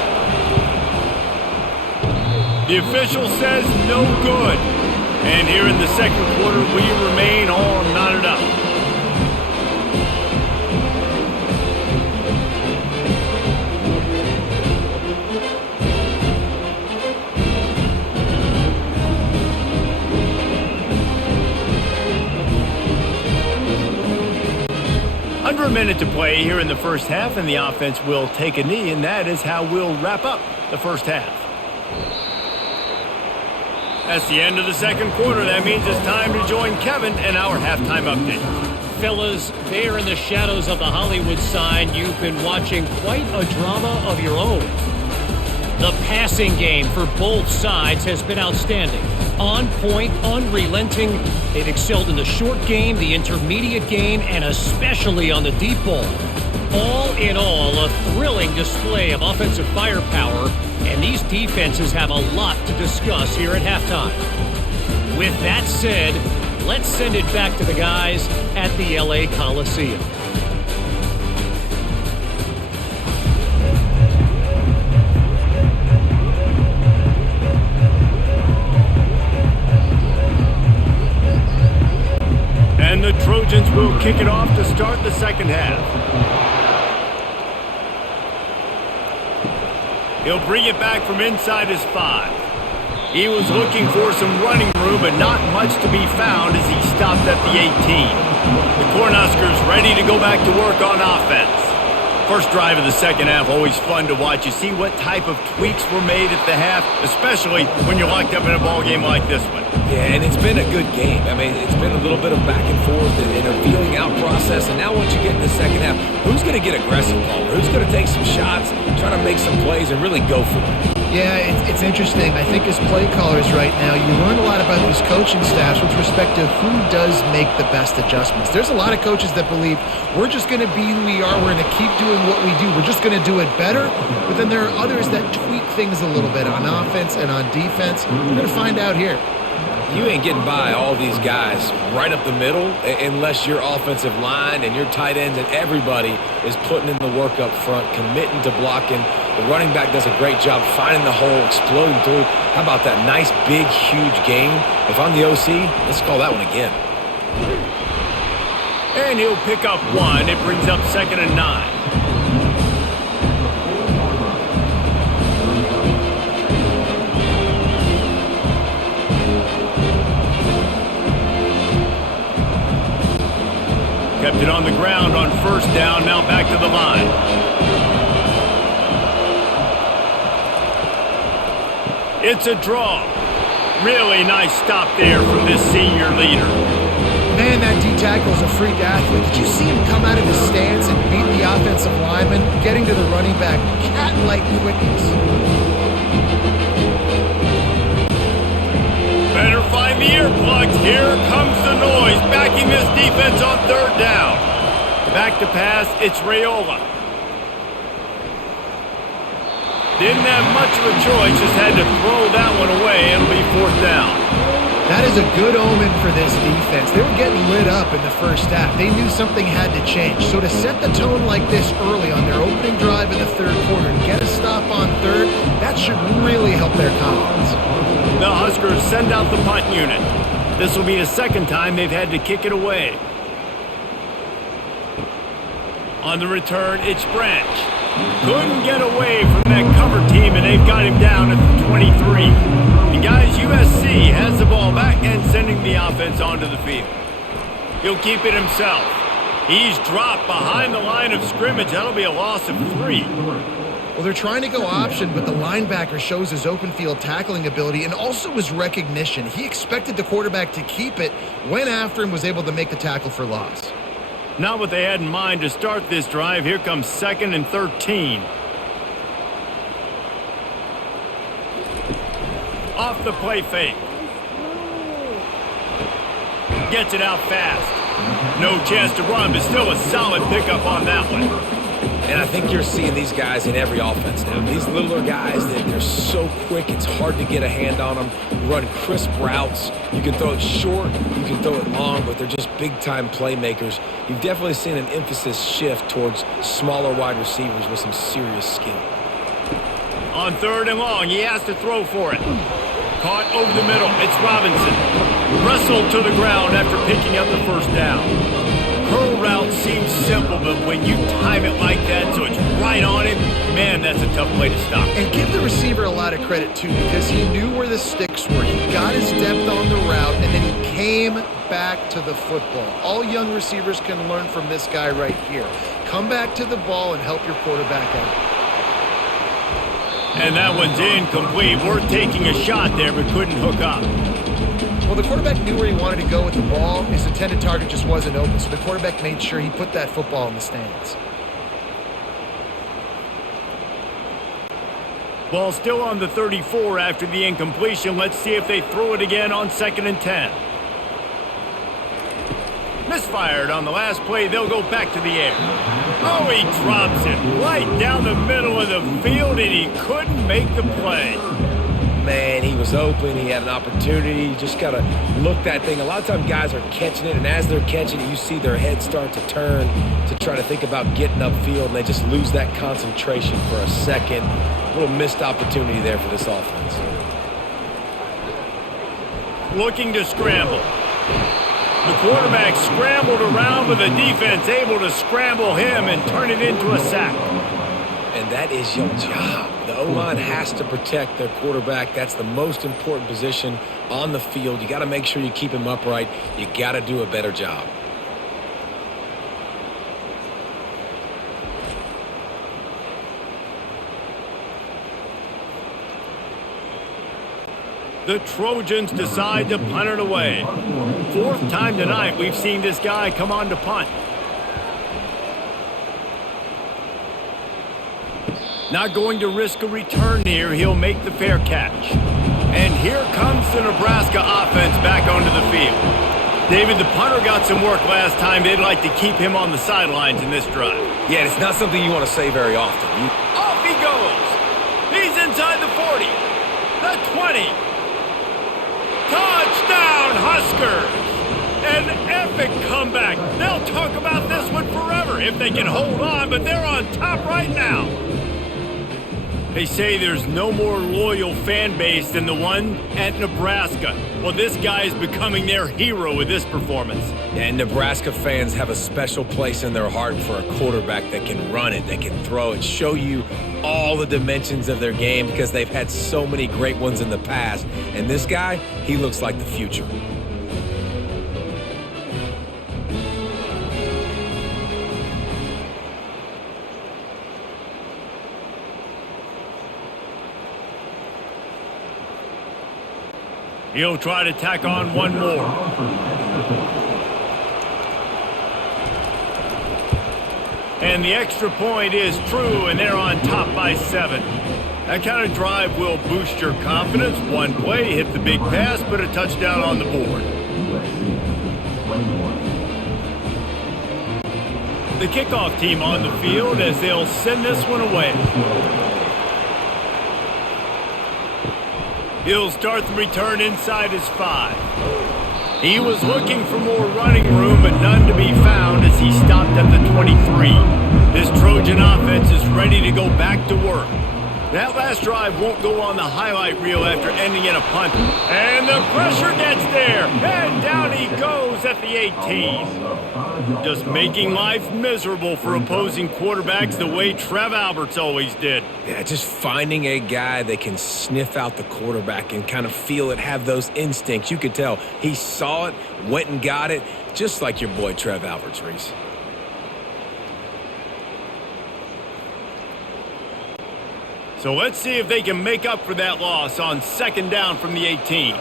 The official says no good. And here in the second quarter, we remain all knotted up. Under a minute to play here in the first half, and the offense will take a knee, and that is how we'll wrap up the first half. That's the end of the second quarter. That means it's time to join Kevin and our halftime update. Fellas, there in the shadows of the Hollywood sign, you've been watching quite a drama of your own. The passing game for both sides has been outstanding. On point, unrelenting. They've excelled in the short game, the intermediate game, and especially on the deep ball. All in all, a thrilling display of offensive firepower, and these defenses have a lot to discuss here at halftime. With that said, let's send it back to the guys at the LA Coliseum. And the Trojans will kick it off to start the second half. He'll bring it back from inside his 5. He was looking for some running room, but not much to be found as he stopped at the 18. The Cornhuskers ready to go back to work on offense. First drive of the second half, always fun to watch. You see what type of tweaks were made at the half, especially when you're locked up in a ball game like this one. Yeah, and it's been a good game. I mean, it's been a little bit of back and forth and a feeling out process. And now once you get in the second half, who's going to get aggressive, Paul? Who's going to take some shots, try to make some plays, and really go for it? Yeah, it's interesting. I think as play callers right now, you learn a lot about these coaching staffs with respect to who does make the best adjustments. There's a lot of coaches that believe we're just going to be who we are. We're going to keep doing what we do. We're just going to do it better. But then there are others that tweak things a little bit on offense and on defense. We're going to find out here. You ain't getting by all these guys right up the middle unless your offensive line and your tight ends and everybody is putting in the work up front, committing to blocking. The running back does a great job finding the hole, exploding through. How about that nice, big, huge gain? If I'm the OC, let's call that one again. And he'll pick up 1. It brings up 2nd and 9. Kept it on the ground on first down, now back to the line. It's a draw. Really nice stop there from this senior leader. Man, that D-tackle is a freak athlete. Did you see him come out of his stance and beat the offensive lineman, getting to the running back, cat-like quickness? Better find the earplugs. Here comes the noise, backing this defense on third down. Back to pass, it's Raiola. Didn't have much of a choice, just had to throw that one away. It'll be 4th down. That is a good omen for this defense. They were getting lit up in the first half. They knew something had to change. So to set the tone like this early on their opening drive in the third quarter and get a stop on third, that should really help their confidence. The Huskers send out the punt unit. This will be the second time they've had to kick it away. On the return, it's Branch. Couldn't get away from that cover team, and they've got him down at the 23. And guys, USC has the ball back and sending the offense onto the field. He'll keep it himself. He's dropped behind the line of scrimmage. That'll be a loss of 3. Well, they're trying to go option, but the linebacker shows his open field tackling ability and also his recognition. He expected the quarterback to keep it, went after him, was able to make the tackle for loss. Not what they had in mind to start this drive. Here comes 2nd and 13. Off the play fake. Gets it out fast. No chance to run, but still a solid pickup on that one. And I think you're seeing these guys in every offense now. These littler guys, they're so quick, it's hard to get a hand on them. Run crisp routes. You can throw it short, you can throw it long, but they're just big-time playmakers. You've definitely seen an emphasis shift towards smaller wide receivers with some serious skill. On 3rd and long, he has to throw for it. Caught over the middle. It's Robinson. Wrestled to the ground after picking up the first down. Curl route seems simple, but when you time it like that so it's right on it, man, that's a tough play to stop. And give the receiver a lot of credit, too, because he knew where the sticks were. He got his depth on the route, and then he came back to the football. All young receivers can learn from this guy right here. Come back to the ball and help your quarterback out. And that one's incomplete. Worth taking a shot there, but couldn't hook up. Well, the quarterback knew where he wanted to go with the ball. His intended target just wasn't open, so the quarterback made sure he put that football in the stands. Ball still on the 34 after the incompletion. Let's see if they throw it again on 2nd and 10. misfired on the last play. They'll go back to the air. Oh, he drops it right down the middle of the field, and he couldn't make the play. Man, he was open. He had an opportunity. You just got to look that thing. A lot of times guys are catching it, and as they're catching it, you see their head start to turn to try to think about getting upfield, and they just lose that concentration for a second. A little missed opportunity there for this offense. Looking to scramble. The quarterback scrambled around, but the defense able to scramble him and turn it into a sack. And that is your job. The O-line has to protect their quarterback. That's the most important position on the field. You got to make sure you keep him upright. You got to do a better job. The Trojans decide to punt it away. Fourth time tonight we've seen this guy come on to punt. Not going to risk a return here. He'll make the fair catch. And here comes the Nebraska offense back onto the field. David, the punter got some work last time. They'd like to keep him on the sidelines in this drive. Yeah, it's not something you want to say very often. Off he goes. He's inside the 40. The 20. Touchdown, Huskers! An epic comeback. They'll talk about this one forever if they can hold on, but they're on top right now. They say there's no more loyal fan base than the one at Nebraska. Well, this guy is becoming their hero with this performance. And Nebraska fans have a special place in their heart for a quarterback that can run it, that can throw it, show you all the dimensions of their game because they've had so many great ones in the past. And this guy, he looks like the future. He'll try to tack on one more. And the extra point is true, and they're on top by 7. That kind of drive will boost your confidence. One play, hit the big pass, put a touchdown on the board. The kickoff team on the field as they'll send this one away. He'll start the return inside his 5. He was looking for more running room, but none to be found as he stopped at the 23. This Trojan offense is ready to go back to work. That last drive won't go on the highlight reel after ending in a punt. And the pressure gets there. And down he goes at the 18. Just making life miserable for opposing quarterbacks the way Trev Alberts always did. Yeah, just finding a guy that can sniff out the quarterback and kind of feel it, have those instincts. You could tell he saw it, went and got it, just like your boy Trev Alberts, Reese. So let's see if they can make up for that loss on second down from the 18.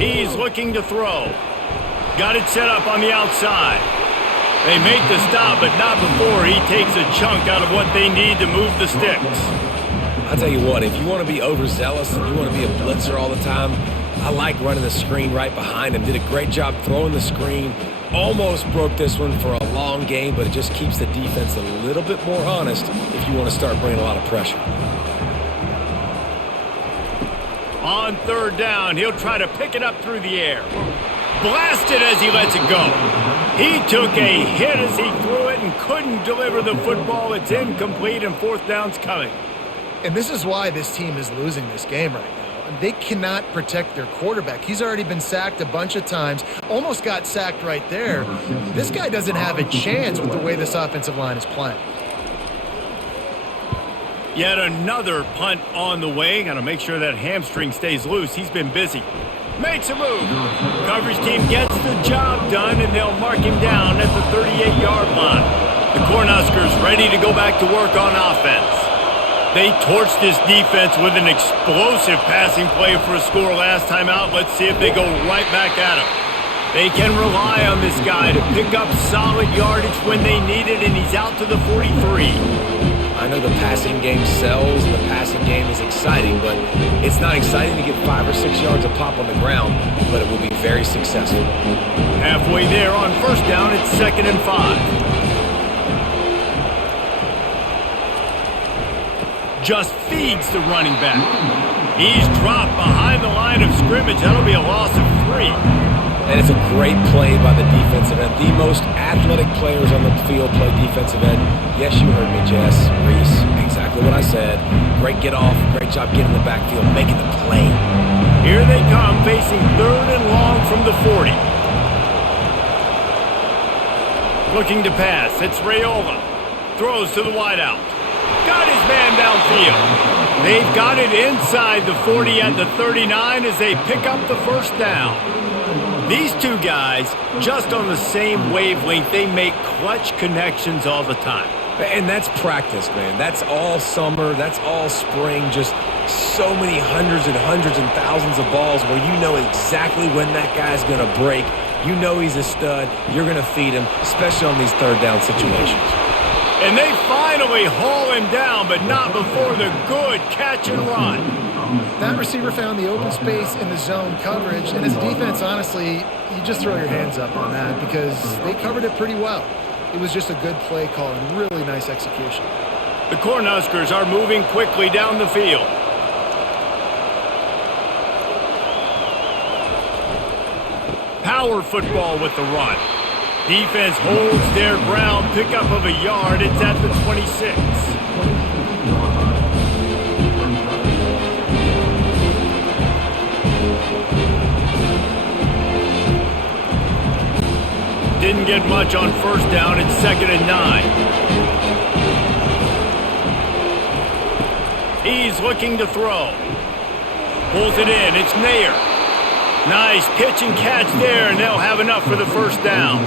He's looking to throw. Got it set up on the outside. They make the stop, but not before he takes a chunk out of what they need to move the sticks. I'll tell you what, if you want to be overzealous and you want to be a blitzer all the time, I like running the screen right behind him. Did a great job throwing the screen. Almost broke this one for a long game, but it just keeps the defense a little bit more honest if you want to start bringing a lot of pressure. On third down, he'll try to pick it up through the air. Blasted as he lets it go. He took a hit as he threw it and couldn't deliver the football. It's incomplete and fourth down's coming. And this is why this team is losing this game right now. They cannot protect their quarterback. He's already been sacked a bunch of times. Almost got sacked right there. This guy doesn't have a chance with the way this offensive line is playing. Yet another punt on the way. Got to make sure that hamstring stays loose. He's been busy. Makes a move. Coverage team gets the job done, and they'll mark him down at the 38-yard line. The Cornhuskers ready to go back to work on offense. They torched this defense with an explosive passing play for a score last time out. Let's see if they go right back at him. They can rely on this guy to pick up solid yardage when they need it, and he's out to the 43. I know the passing game sells and the passing game is exciting, but it's not exciting to get 5 or 6 yards of pop on the ground, but it will be very successful. Halfway there on first down, it's 2nd and 5. Just feeds the running back. He's dropped behind the line of scrimmage. That'll be a loss of 3. And it's a great play by the defensive end. The most athletic players on the field play defensive end. Yes, you heard me, Jess, Reese. Exactly what I said. Great get off. Great job getting in the backfield, making the play. Here they come, facing 3rd and long from the 40. Looking to pass. It's Raiola. Throws to the wideout. Got his man downfield. They've got it inside the 40 at the 39 as they pick up the first down. These two guys, just on the same wavelength, they make clutch connections all the time. And that's practice, man. That's all summer. That's all spring. Just so many hundreds and thousands of balls where you know exactly when that guy's going to break. You know he's a stud. You're going to feed him, especially on these 3rd down situations. And they finally haul him down, but not before the good catch and run. That receiver found the open space in the zone coverage, and as a defense, honestly, you just throw your hands up on that because they covered it pretty well. It was just a good play call and really nice execution. The Cornhuskers are moving quickly down the field. Power football with the run. Defense holds their ground, pickup of a yard. It's at the 26. Didn't get much on first down. It's 2nd and 9. He's looking to throw. Pulls it in. It's Nair. Nice pitch and catch there, and they'll have enough for the first down.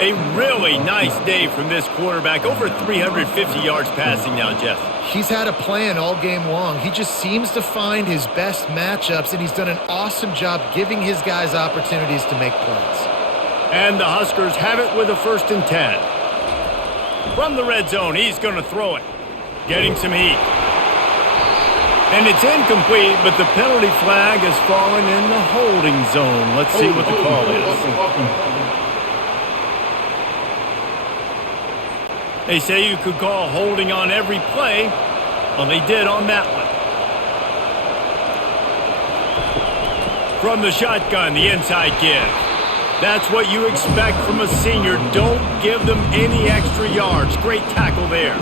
A really nice day from this quarterback. Over 350 yards passing now, Jeff. He's had a plan all game long. He just seems to find his best matchups, and he's done an awesome job giving his guys opportunities to make plays. And the Huskers have it with a 1st and 10. From the red zone, he's going to throw it. Getting some heat. And it's incomplete, but the penalty flag has fallen in the holding zone. Let's see what the call is. They say you could call holding on every play. Well, they did on that one. From the shotgun, the inside give. That's what you expect from a senior. Don't give them any extra yards. Great tackle there.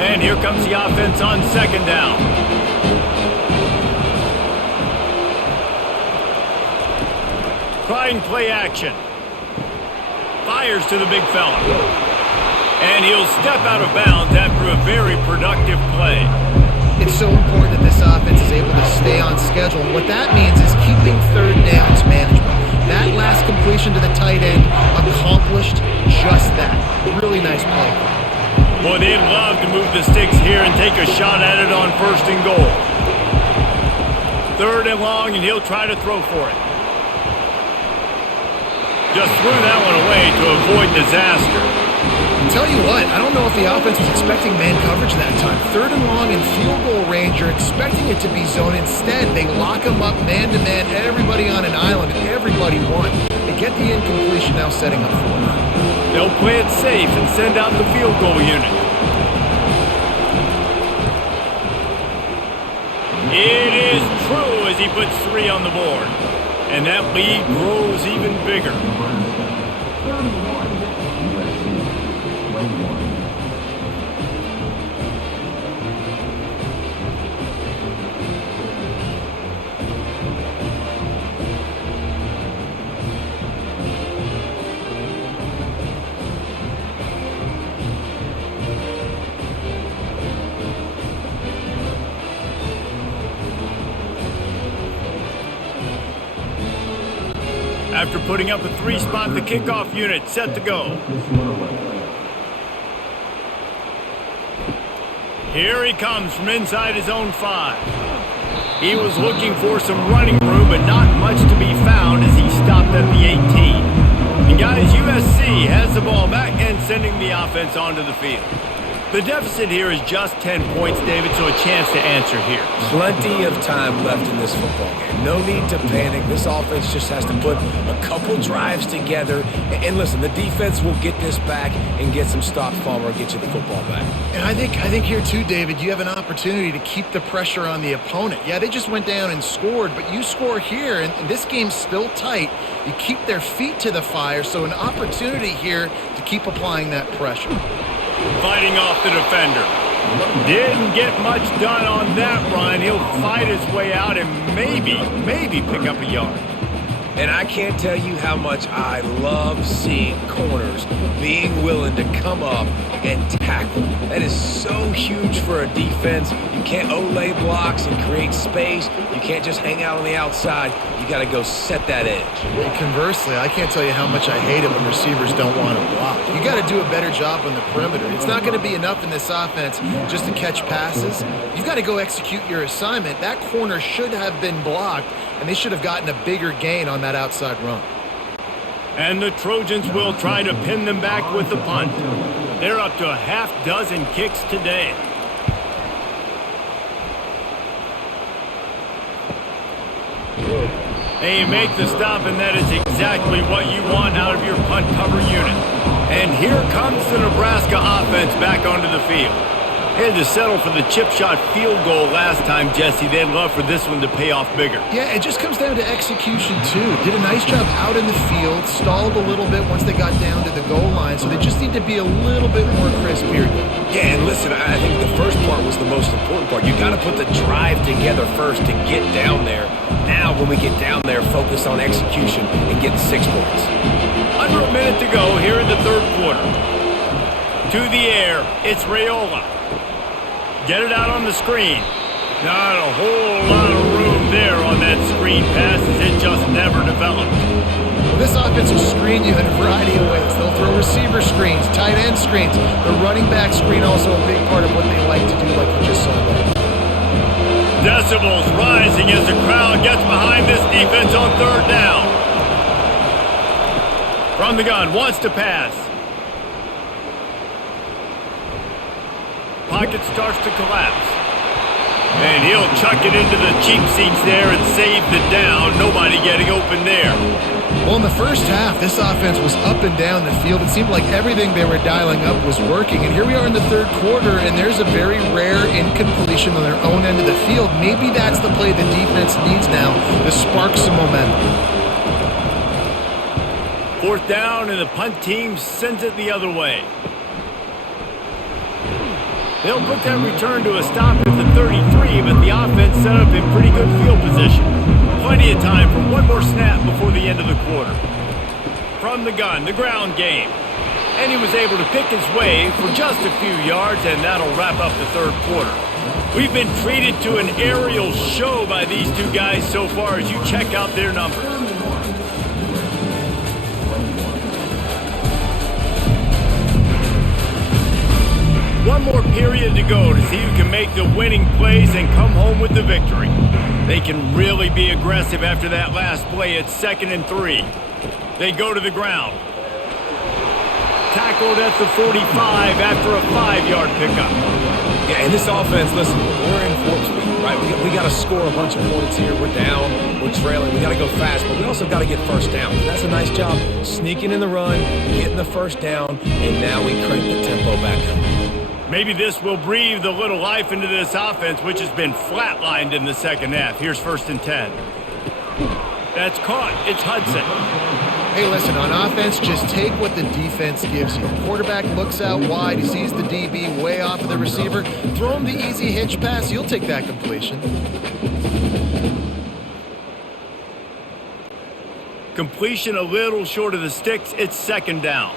And here comes the offense on 2nd down. Trying play action. Fires to the big fella. And he'll step out of bounds after a very productive play. It's so important that this offense is able to stay on schedule. And what that means is keeping 3rd downs manageable. That last completion to the tight end accomplished just that. Really nice play. Boy, they'd love to move the sticks here and take a shot at it on 1st and goal. 3rd and long, and he'll try to throw for it. Just threw that one away to avoid disaster. Tell you what, I don't know if the offense was expecting man coverage that time. 3rd and long in field goal range, you're expecting it to be zone. Instead, they lock them up man-to-man, everybody on an island, and everybody won. They get the incompletion now setting up for them. They'll play it safe and send out the field goal unit. It is true as he puts 3 on the board. And that lead grows even bigger. After putting up a 3-spot, the kickoff unit set to go. Here he comes from inside his own 5. He was looking for some running room, but not much to be found as he stopped at the 18. And guys, USC has the ball back and sending the offense onto the field. The deficit here is just 10 points, David, so a chance to answer here. Plenty of time left in this football game. No need to panic. This offense just has to put a couple drives together. And listen, the defense will get this back and get some stops, Palmer, and get you the football back. And I think here too, David, you have an opportunity to keep the pressure on the opponent. Yeah, they just went down and scored, but you score here, and this game's still tight. You keep their feet to the fire, so an opportunity here to keep applying that pressure. Fighting off the defender. Didn't get much done on that run. He'll fight his way out and maybe pick up a yard. And I can't tell you how much I love seeing corners being willing to come up and tackle. That is so huge for a defense. You can't olay blocks and create space. You can't just hang out on the outside. You got to go set that edge. And conversely, I can't tell you how much I hate it when receivers don't want to block. You got to do a better job on the perimeter. It's not going to be enough in this offense just to catch passes. You've got to go execute your assignment. That corner should have been blocked, and they should have gotten a bigger gain on that outside run. And the Trojans will try to pin them back with the punt. They're up to a half dozen kicks today. They make the stop, and that is exactly what you want out of your punt cover unit. And here comes the Nebraska offense back onto the field. They had to settle for the chip shot field goal last time, Jesse. They'd love for this one to pay off bigger. Yeah, it just comes down to execution, too. Did a nice job out in the field, stalled a little bit once they got down to the goal line, so they just need to be a little bit more crisp here. Yeah, and listen, I think the first part was the most important part. You got to put the drive together first to get down there. Now, when we get down there, focus on execution and get 6 points. Under a minute to go here in the third quarter. To the air, it's Raiola. Get it out on the screen. Not a whole lot of room there on that screen pass as it just never developed. Well, this offense will screen you in a variety of ways. They'll throw receiver screens, tight end screens. The running back screen also a big part of what they like to do, like you just saw there. Decibels rising as the crowd gets behind this defense on third down. From the gun, wants to pass. Pocket starts to collapse. And he'll chuck it into the cheap seats there and save the down. Nobody getting open there. Well, in the first half, this offense was up and down the field. It seemed like everything they were dialing up was working. And here we are in the third quarter, and there's a very rare incompletion on their own end of the field. Maybe that's the play the defense needs now to spark some momentum. Fourth down, and the punt team sends it the other way. They'll put that return to a stop at the 33, but the offense set up in pretty good field position. Plenty of time for one more snap before the end of the quarter. From the gun, the ground game. And he was able to pick his way for just a few yards, and that'll wrap up the third quarter. We've been treated to an aerial show by these two guys so far as you check out their numbers. One more period to go to see who can make the winning plays and come home with the victory. They can really be aggressive after that last play at 2nd and 3. They go to the ground. Tackled at the 45 after a 5-yard pickup. Yeah, and this offense, listen, we're in full speed, right? We got to score a bunch of points here. We're down, we're trailing, we got to go fast, but we also got to get first down. That's a nice job sneaking in the run, getting the first down, and now we crank the tempo back up. Maybe this will breathe a little life into this offense, which has been flatlined in the second half. Here's 1st and 10. That's caught. It's Hudson. Hey, listen, on offense, just take what the defense gives you. Quarterback looks out wide. He sees the DB way off of the receiver. Throw him the easy hitch pass. You'll take that completion. Completion a little short of the sticks. It's 2nd down.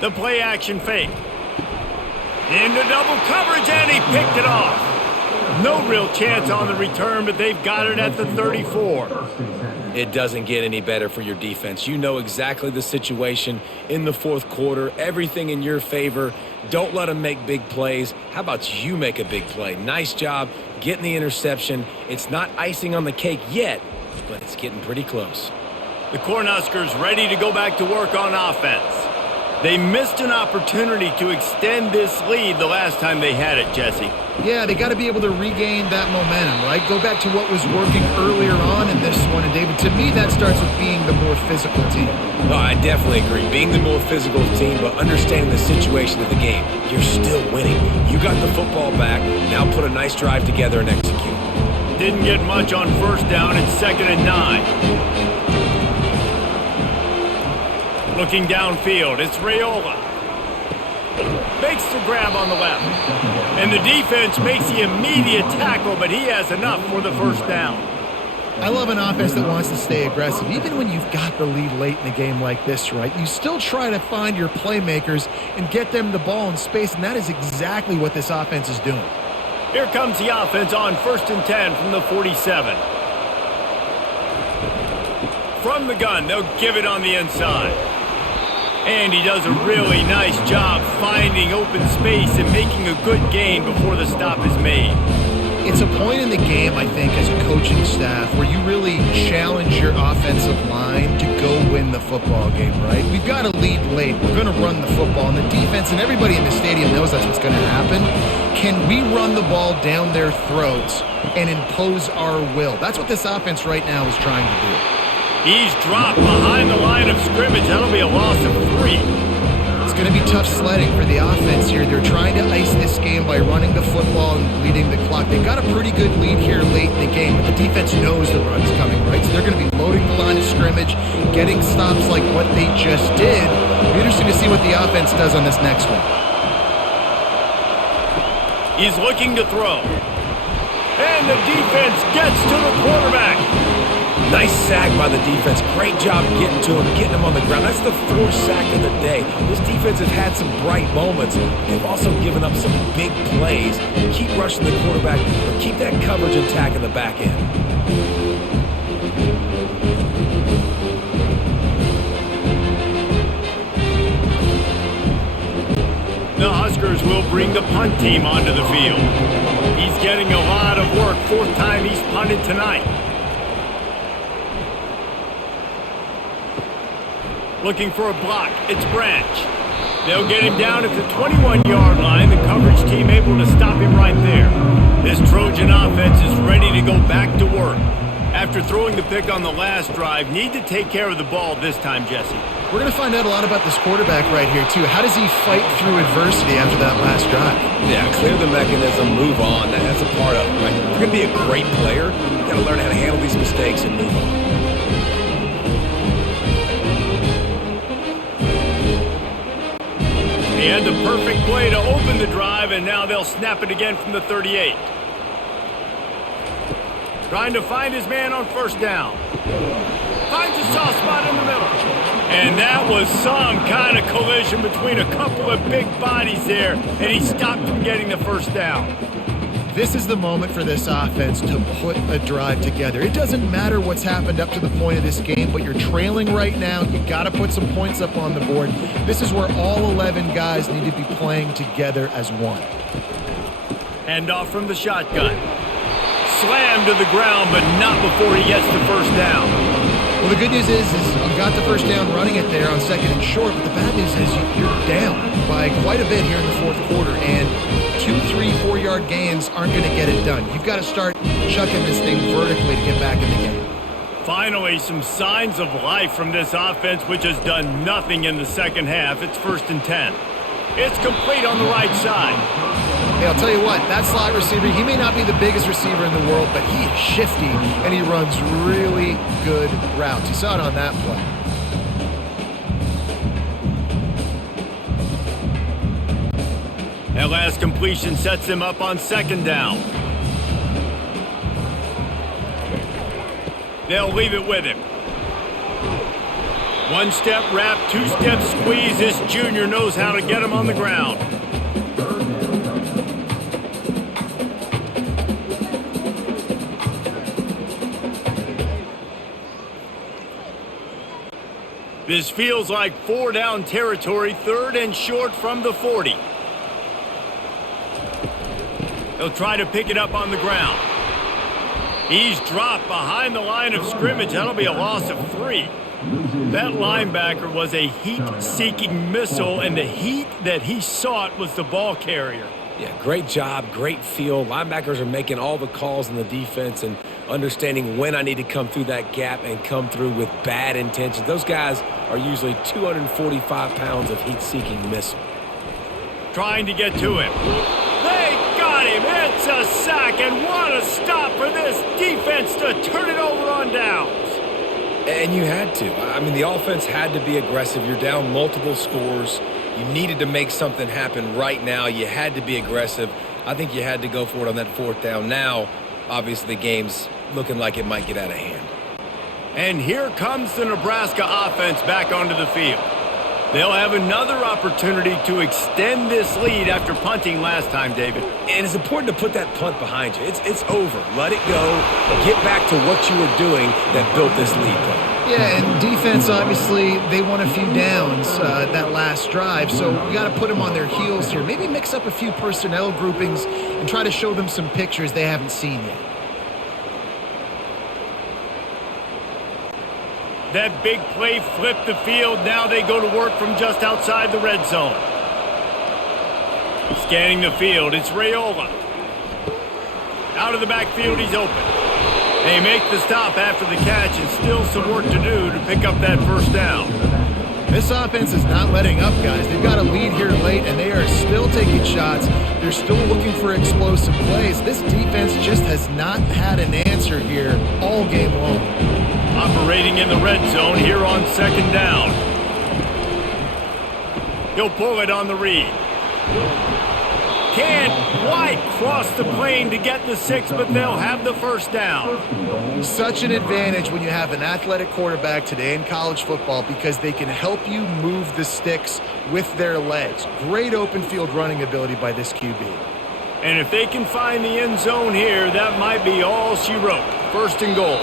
The play action fake. Into double coverage, and he picked it off. No real chance on the return, but they've got it at the 34. It doesn't get any better for your defense. You know exactly the situation in the fourth quarter, everything in your favor. Don't let them make big plays. How about you make a big play? Nice job getting the interception. It's not icing on the cake yet, but it's getting pretty close. The Cornhuskers ready to go back to work on offense. They missed an opportunity to extend this lead the last time they had it, Jesse. Yeah, they got to be able to regain that momentum, right? Go back to what was working earlier on in this one. And, David, to me, that starts with being the more physical team. No, I definitely agree. Being the more physical team, but understanding the situation of the game. You're still winning. You got the football back. Now put a nice drive together and execute. Didn't get much on first down. It's 2nd and 9. Looking downfield, it's Raiola. Makes the grab on the left. And the defense makes the immediate tackle, but he has enough for the first down. I love an offense that wants to stay aggressive. Even when you've got the lead late in the game like this, right? You still try to find your playmakers and get them the ball in space, and that is exactly what this offense is doing. Here comes the offense on 1st and 10 from the 47. From the gun, they'll give it on the inside. And he does a really nice job finding open space and making a good gain before the stop is made. It's a point in the game, I think, as a coaching staff where you really challenge your offensive line to go win the football game, right? We've got to lead late. We're going to run the football. And the defense and everybody in the stadium knows that's what's going to happen. Can we run the ball down their throats and impose our will? That's what this offense right now is trying to do. He's dropped behind the line of scrimmage. That'll be a loss of 3. It's going to be tough sledding for the offense here. They're trying to ice this game by running the football and bleeding the clock. They've got a pretty good lead here late in the game, but the defense knows the run's coming, right? So they're going to be loading the line of scrimmage, getting stops like what they just did. It'll be interesting to see what the offense does on this next one. He's looking to throw. And the defense gets to the quarterback. Nice sack by the defense. Great job getting to him, getting him on the ground. That's the 4th sack of the day. This defense has had some bright moments. They've also given up some big plays. Keep rushing the quarterback, but keep that coverage intact in the back end. The Huskers will bring the punt team onto the field. He's getting a lot of work. 4th time he's punted tonight. Looking for a block. It's Branch. They'll get him down at the 21-yard line. The coverage team able to stop him right there. This Trojan offense is ready to go back to work. After throwing the pick on the last drive, need to take care of the ball this time, Jesse. We're going to find out a lot about this quarterback right here, too. How does he fight through adversity after that last drive? Yeah, clear the mechanism, move on. That's a part of it, right? If you're going to be a great player, you got to learn how to handle these mistakes and move on. He had the perfect play to open the drive, and now they'll snap it again from the 38. Trying to find his man on 1st down. Finds a soft spot in the middle. And that was some kind of collision between a couple of big bodies there, and he stopped from getting the 1st down. This is the moment for this offense to put a drive together. It doesn't matter what's happened up to the point of this game, but you're trailing right now. You got to put some points up on the board. This is where all 11 guys need to be playing together as one. Handoff from the shotgun. Slammed to the ground, but not before he gets the 1st down. Well, the good news is you got the 1st down running it there on 2nd and short, but the bad news is you're down by quite a bit here in the 4th quarter, and 2, 3, 4-yard gains aren't going to get it done. You've got to start chucking this thing vertically to get back in the game. Finally, some signs of life from this offense, which has done nothing in the second half. It's 1st and 10. It's complete on the right side. Hey, I'll tell you what, that slot receiver, he may not be the biggest receiver in the world, but he is shifty, and he runs really good routes. You saw it on that play. That last completion sets him up on 2nd down. They'll leave it with him. 1-step wrap, 2-step squeeze. This junior knows how to get him on the ground. This feels like 4-down territory, 3rd and short from the 40. He'll try to pick it up on the ground. He's dropped behind the line of scrimmage. That'll be a loss of 3. That linebacker was a heat-seeking missile, and the heat that he sought was the ball carrier. Yeah, great job, great feel. Linebackers are making all the calls in the defense and understanding when I need to come through that gap and come through with bad intentions. Those guys are usually 245 pounds of heat-seeking missile. Trying to get to him. They got him. It's a sack, and what a stop for this defense to turn it over on downs. And you had to. I mean, the offense had to be aggressive. You're down multiple scores. You needed to make something happen right now. You had to be aggressive. I think you had to go for it on that 4th down. Now, obviously, the game's looking like it might get out of hand. And here comes the Nebraska offense back onto the field. They'll have another opportunity to extend this lead after punting last time, David. And it's important to put that punt behind you. It's over. Let it go. Get back to what you were doing that built this lead. Yeah, and defense, obviously, they won a few downs that last drive, so you got to put them on their heels here. Maybe mix up a few personnel groupings and try to show them some pictures they haven't seen yet. That big play flipped the field. Now they go to work from just outside the red zone. Scanning the field, it's Raiola. Out of the backfield, he's open. They make the stop after the catch, and still some work to do to pick up that 1st down. This offense is not letting up, guys. They've got a lead here late, and they are still taking shots. They're still looking for explosive plays. This defense just has not had an answer here all game long. Operating in the red zone here on 2nd down. He'll pull it on the read. Can't quite cross the plane to get the 6, but they'll have the 1st down. Such an advantage when you have an athletic quarterback today in college football because they can help you move the sticks with their legs. Great open field running ability by this QB. And if they can find the end zone here, that might be all she wrote. 1st and goal.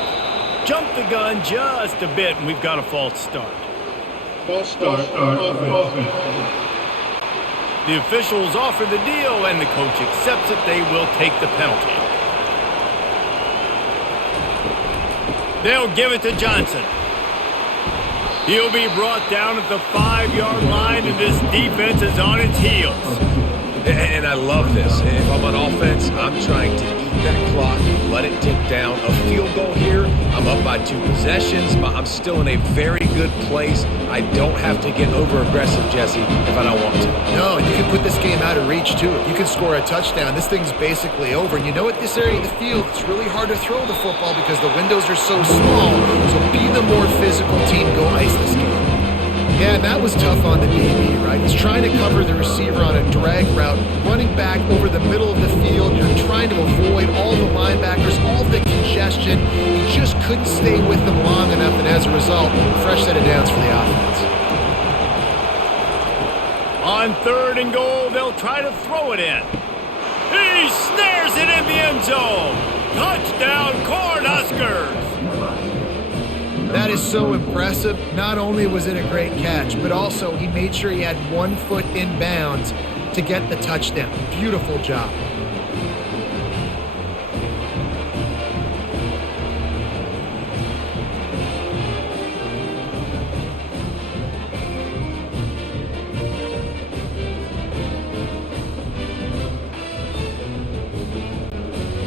Jump the gun just a bit, and we've got a false start. False start. Offense. The officials offer the deal, and the coach accepts it. They will take the penalty. They'll give it to Johnson. He'll be brought down at the 5-yard line, and this defense is on its heels. And I love this. If I'm on offense, I'm trying to eat that clock, let it tick down. A field goal here, I'm up by 2 possessions, but I'm still in a very good place. I don't have to get over-aggressive, Jesse, if I don't want to. No, and you can put this game out of reach, too. If you can score a touchdown, this thing's basically over. And you know, at this area of the field, it's really hard to throw the football because the windows are so small. So be the more physical team. Go ice this game. Yeah, and that was tough on the DB, right? He's trying to cover the receiver on a drag route, running back over the middle of the field. You're trying to avoid all the linebackers, all the congestion. He just couldn't stay with them long enough, and as a result, fresh set of downs for the offense. On 3rd and goal, they'll try to throw it in. He snares it in the end zone. Touchdown, Cornhuskers! That is so impressive. Not only was it a great catch, but also he made sure he had 1 foot in bounds to get the touchdown. Beautiful job.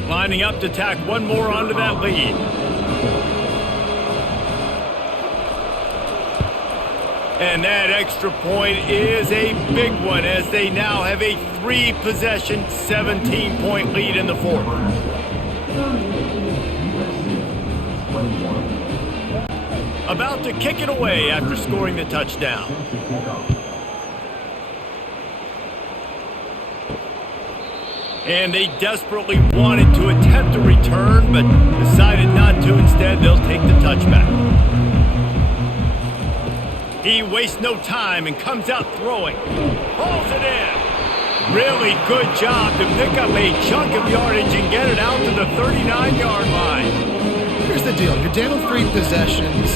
Lining up to tack one more onto that lead. And that extra point is a big one as they now have a 3-possession, 17-point lead in the 4th. About to kick it away after scoring the touchdown. And they desperately wanted to attempt a return, but decided not to. Instead, they'll take the touchback. He wastes no time and comes out throwing. Pulls it in. Really good job to pick up a chunk of yardage and get it out to the 39-yard line. here's the deal. You're down 3 possessions.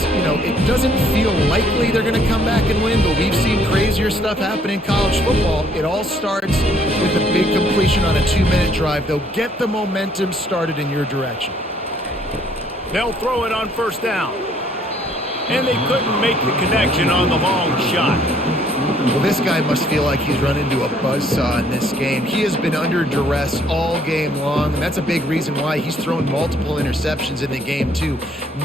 It doesn't feel likely they're going to come back and win, but we've seen crazier stuff happen in college football. It all starts with a big completion on a 2-minute drive. They'll get the momentum started in your direction. They'll throw it on first down. And they couldn't make the connection on the long shot. Well, this guy must feel like he's run into a buzzsaw in this game. He has been under duress all game long, and that's a big reason why he's thrown multiple interceptions in the game, too.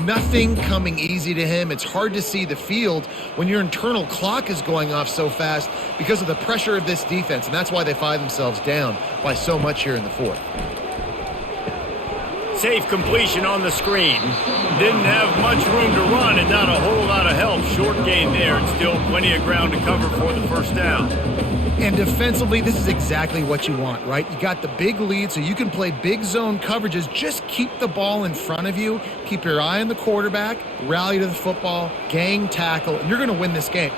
Nothing coming easy to him. It's hard to see the field when your internal clock is going off so fast because of the pressure of this defense, and that's why they find themselves down by so much here in the fourth. Safe completion on the screen. Didn't have much room to run and not a whole lot of help. Short gain there and still plenty of ground to cover for the first down. And defensively, this is exactly what you want, right? You got the big lead so you can play big zone coverages. Just keep the ball in front of you. Keep your eye on the quarterback. Rally to the football. Gang tackle. And you're going to win this game.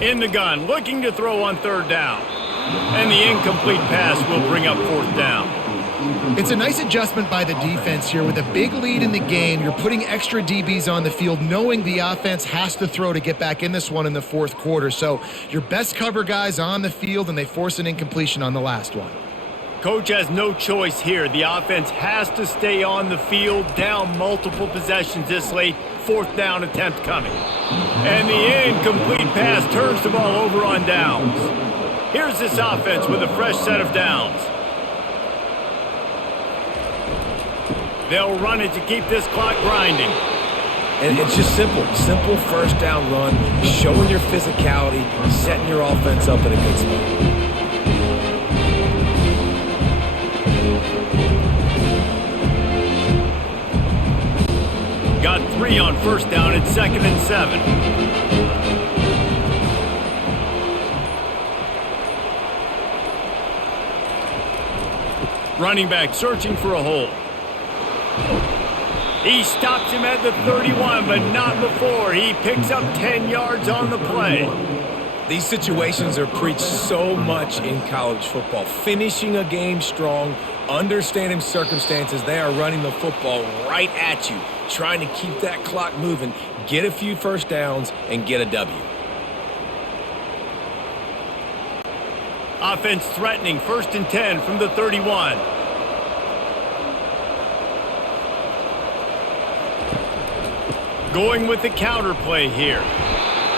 In the gun, looking to throw on third down. And the incomplete pass will bring up fourth down. It's a nice adjustment by the defense here. With a big lead in the game, you're putting extra DBs on the field, knowing the offense has to throw to get back in this one in the fourth quarter. So your best cover guys on the field, and they force an incompletion on the last one. Coach has no choice here. The offense has to stay on the field, down multiple possessions this late. Fourth down attempt coming. And the incomplete pass turns the ball over on downs. Here's this offense with a fresh set of downs. They'll run it to keep this clock grinding. And it's just simple first down run, showing your physicality, setting your offense up in a good spot. Got 3 on first down at 2nd and 7. Running back searching for a hole. He stops him at the 31, but not before. He picks up 10 yards on the play. These situations are preached so much in college football. Finishing a game strong, understanding circumstances. They are running the football right at you, trying to keep that clock moving, get a few first downs, and get a W. Offense threatening, 1st and 10 from the 31. Going with the counter play here.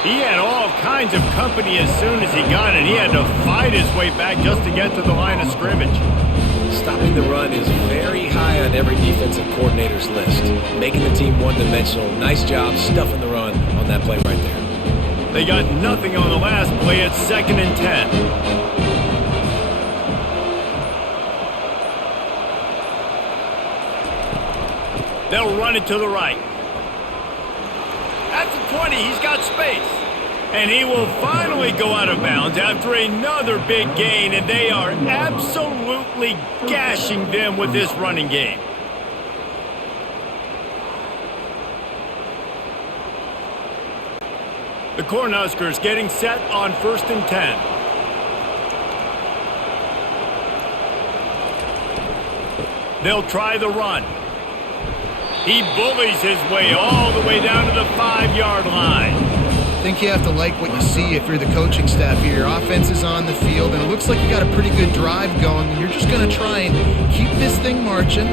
He had all kinds of company as soon as he got it. He had to fight his way back just to get to the line of scrimmage. Stopping the run is very high on every defensive coordinator's list. Making the team one-dimensional. Nice job stuffing the run on that play right there. They got nothing on the last play at 2nd and 10. They'll run it to the right. At the 20, he's got space. And he will finally go out of bounds after another big gain, and they are absolutely gashing them with this running game. The Cornhuskers getting set on 1st and 10. They'll try the run. He bullies his way all the way down to the 5-yard line. I think you have to like what you see if you're the coaching staff here. Your offense is on the field, and it looks like you got a pretty good drive going, and you're just going to try and keep this thing marching,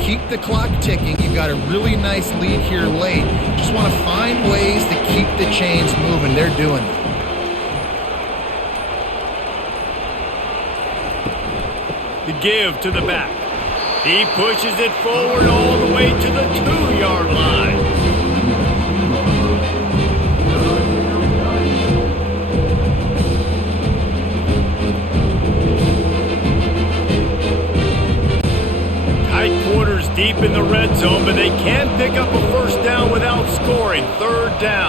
keep the clock ticking. You've got a really nice lead here late. Just want to find ways to keep the chains moving. They're doing it. The give to the back. He pushes it forward all the way to the 2-yard line. Tight quarters deep in the red zone, but they can pick up a first down without scoring. 3rd down.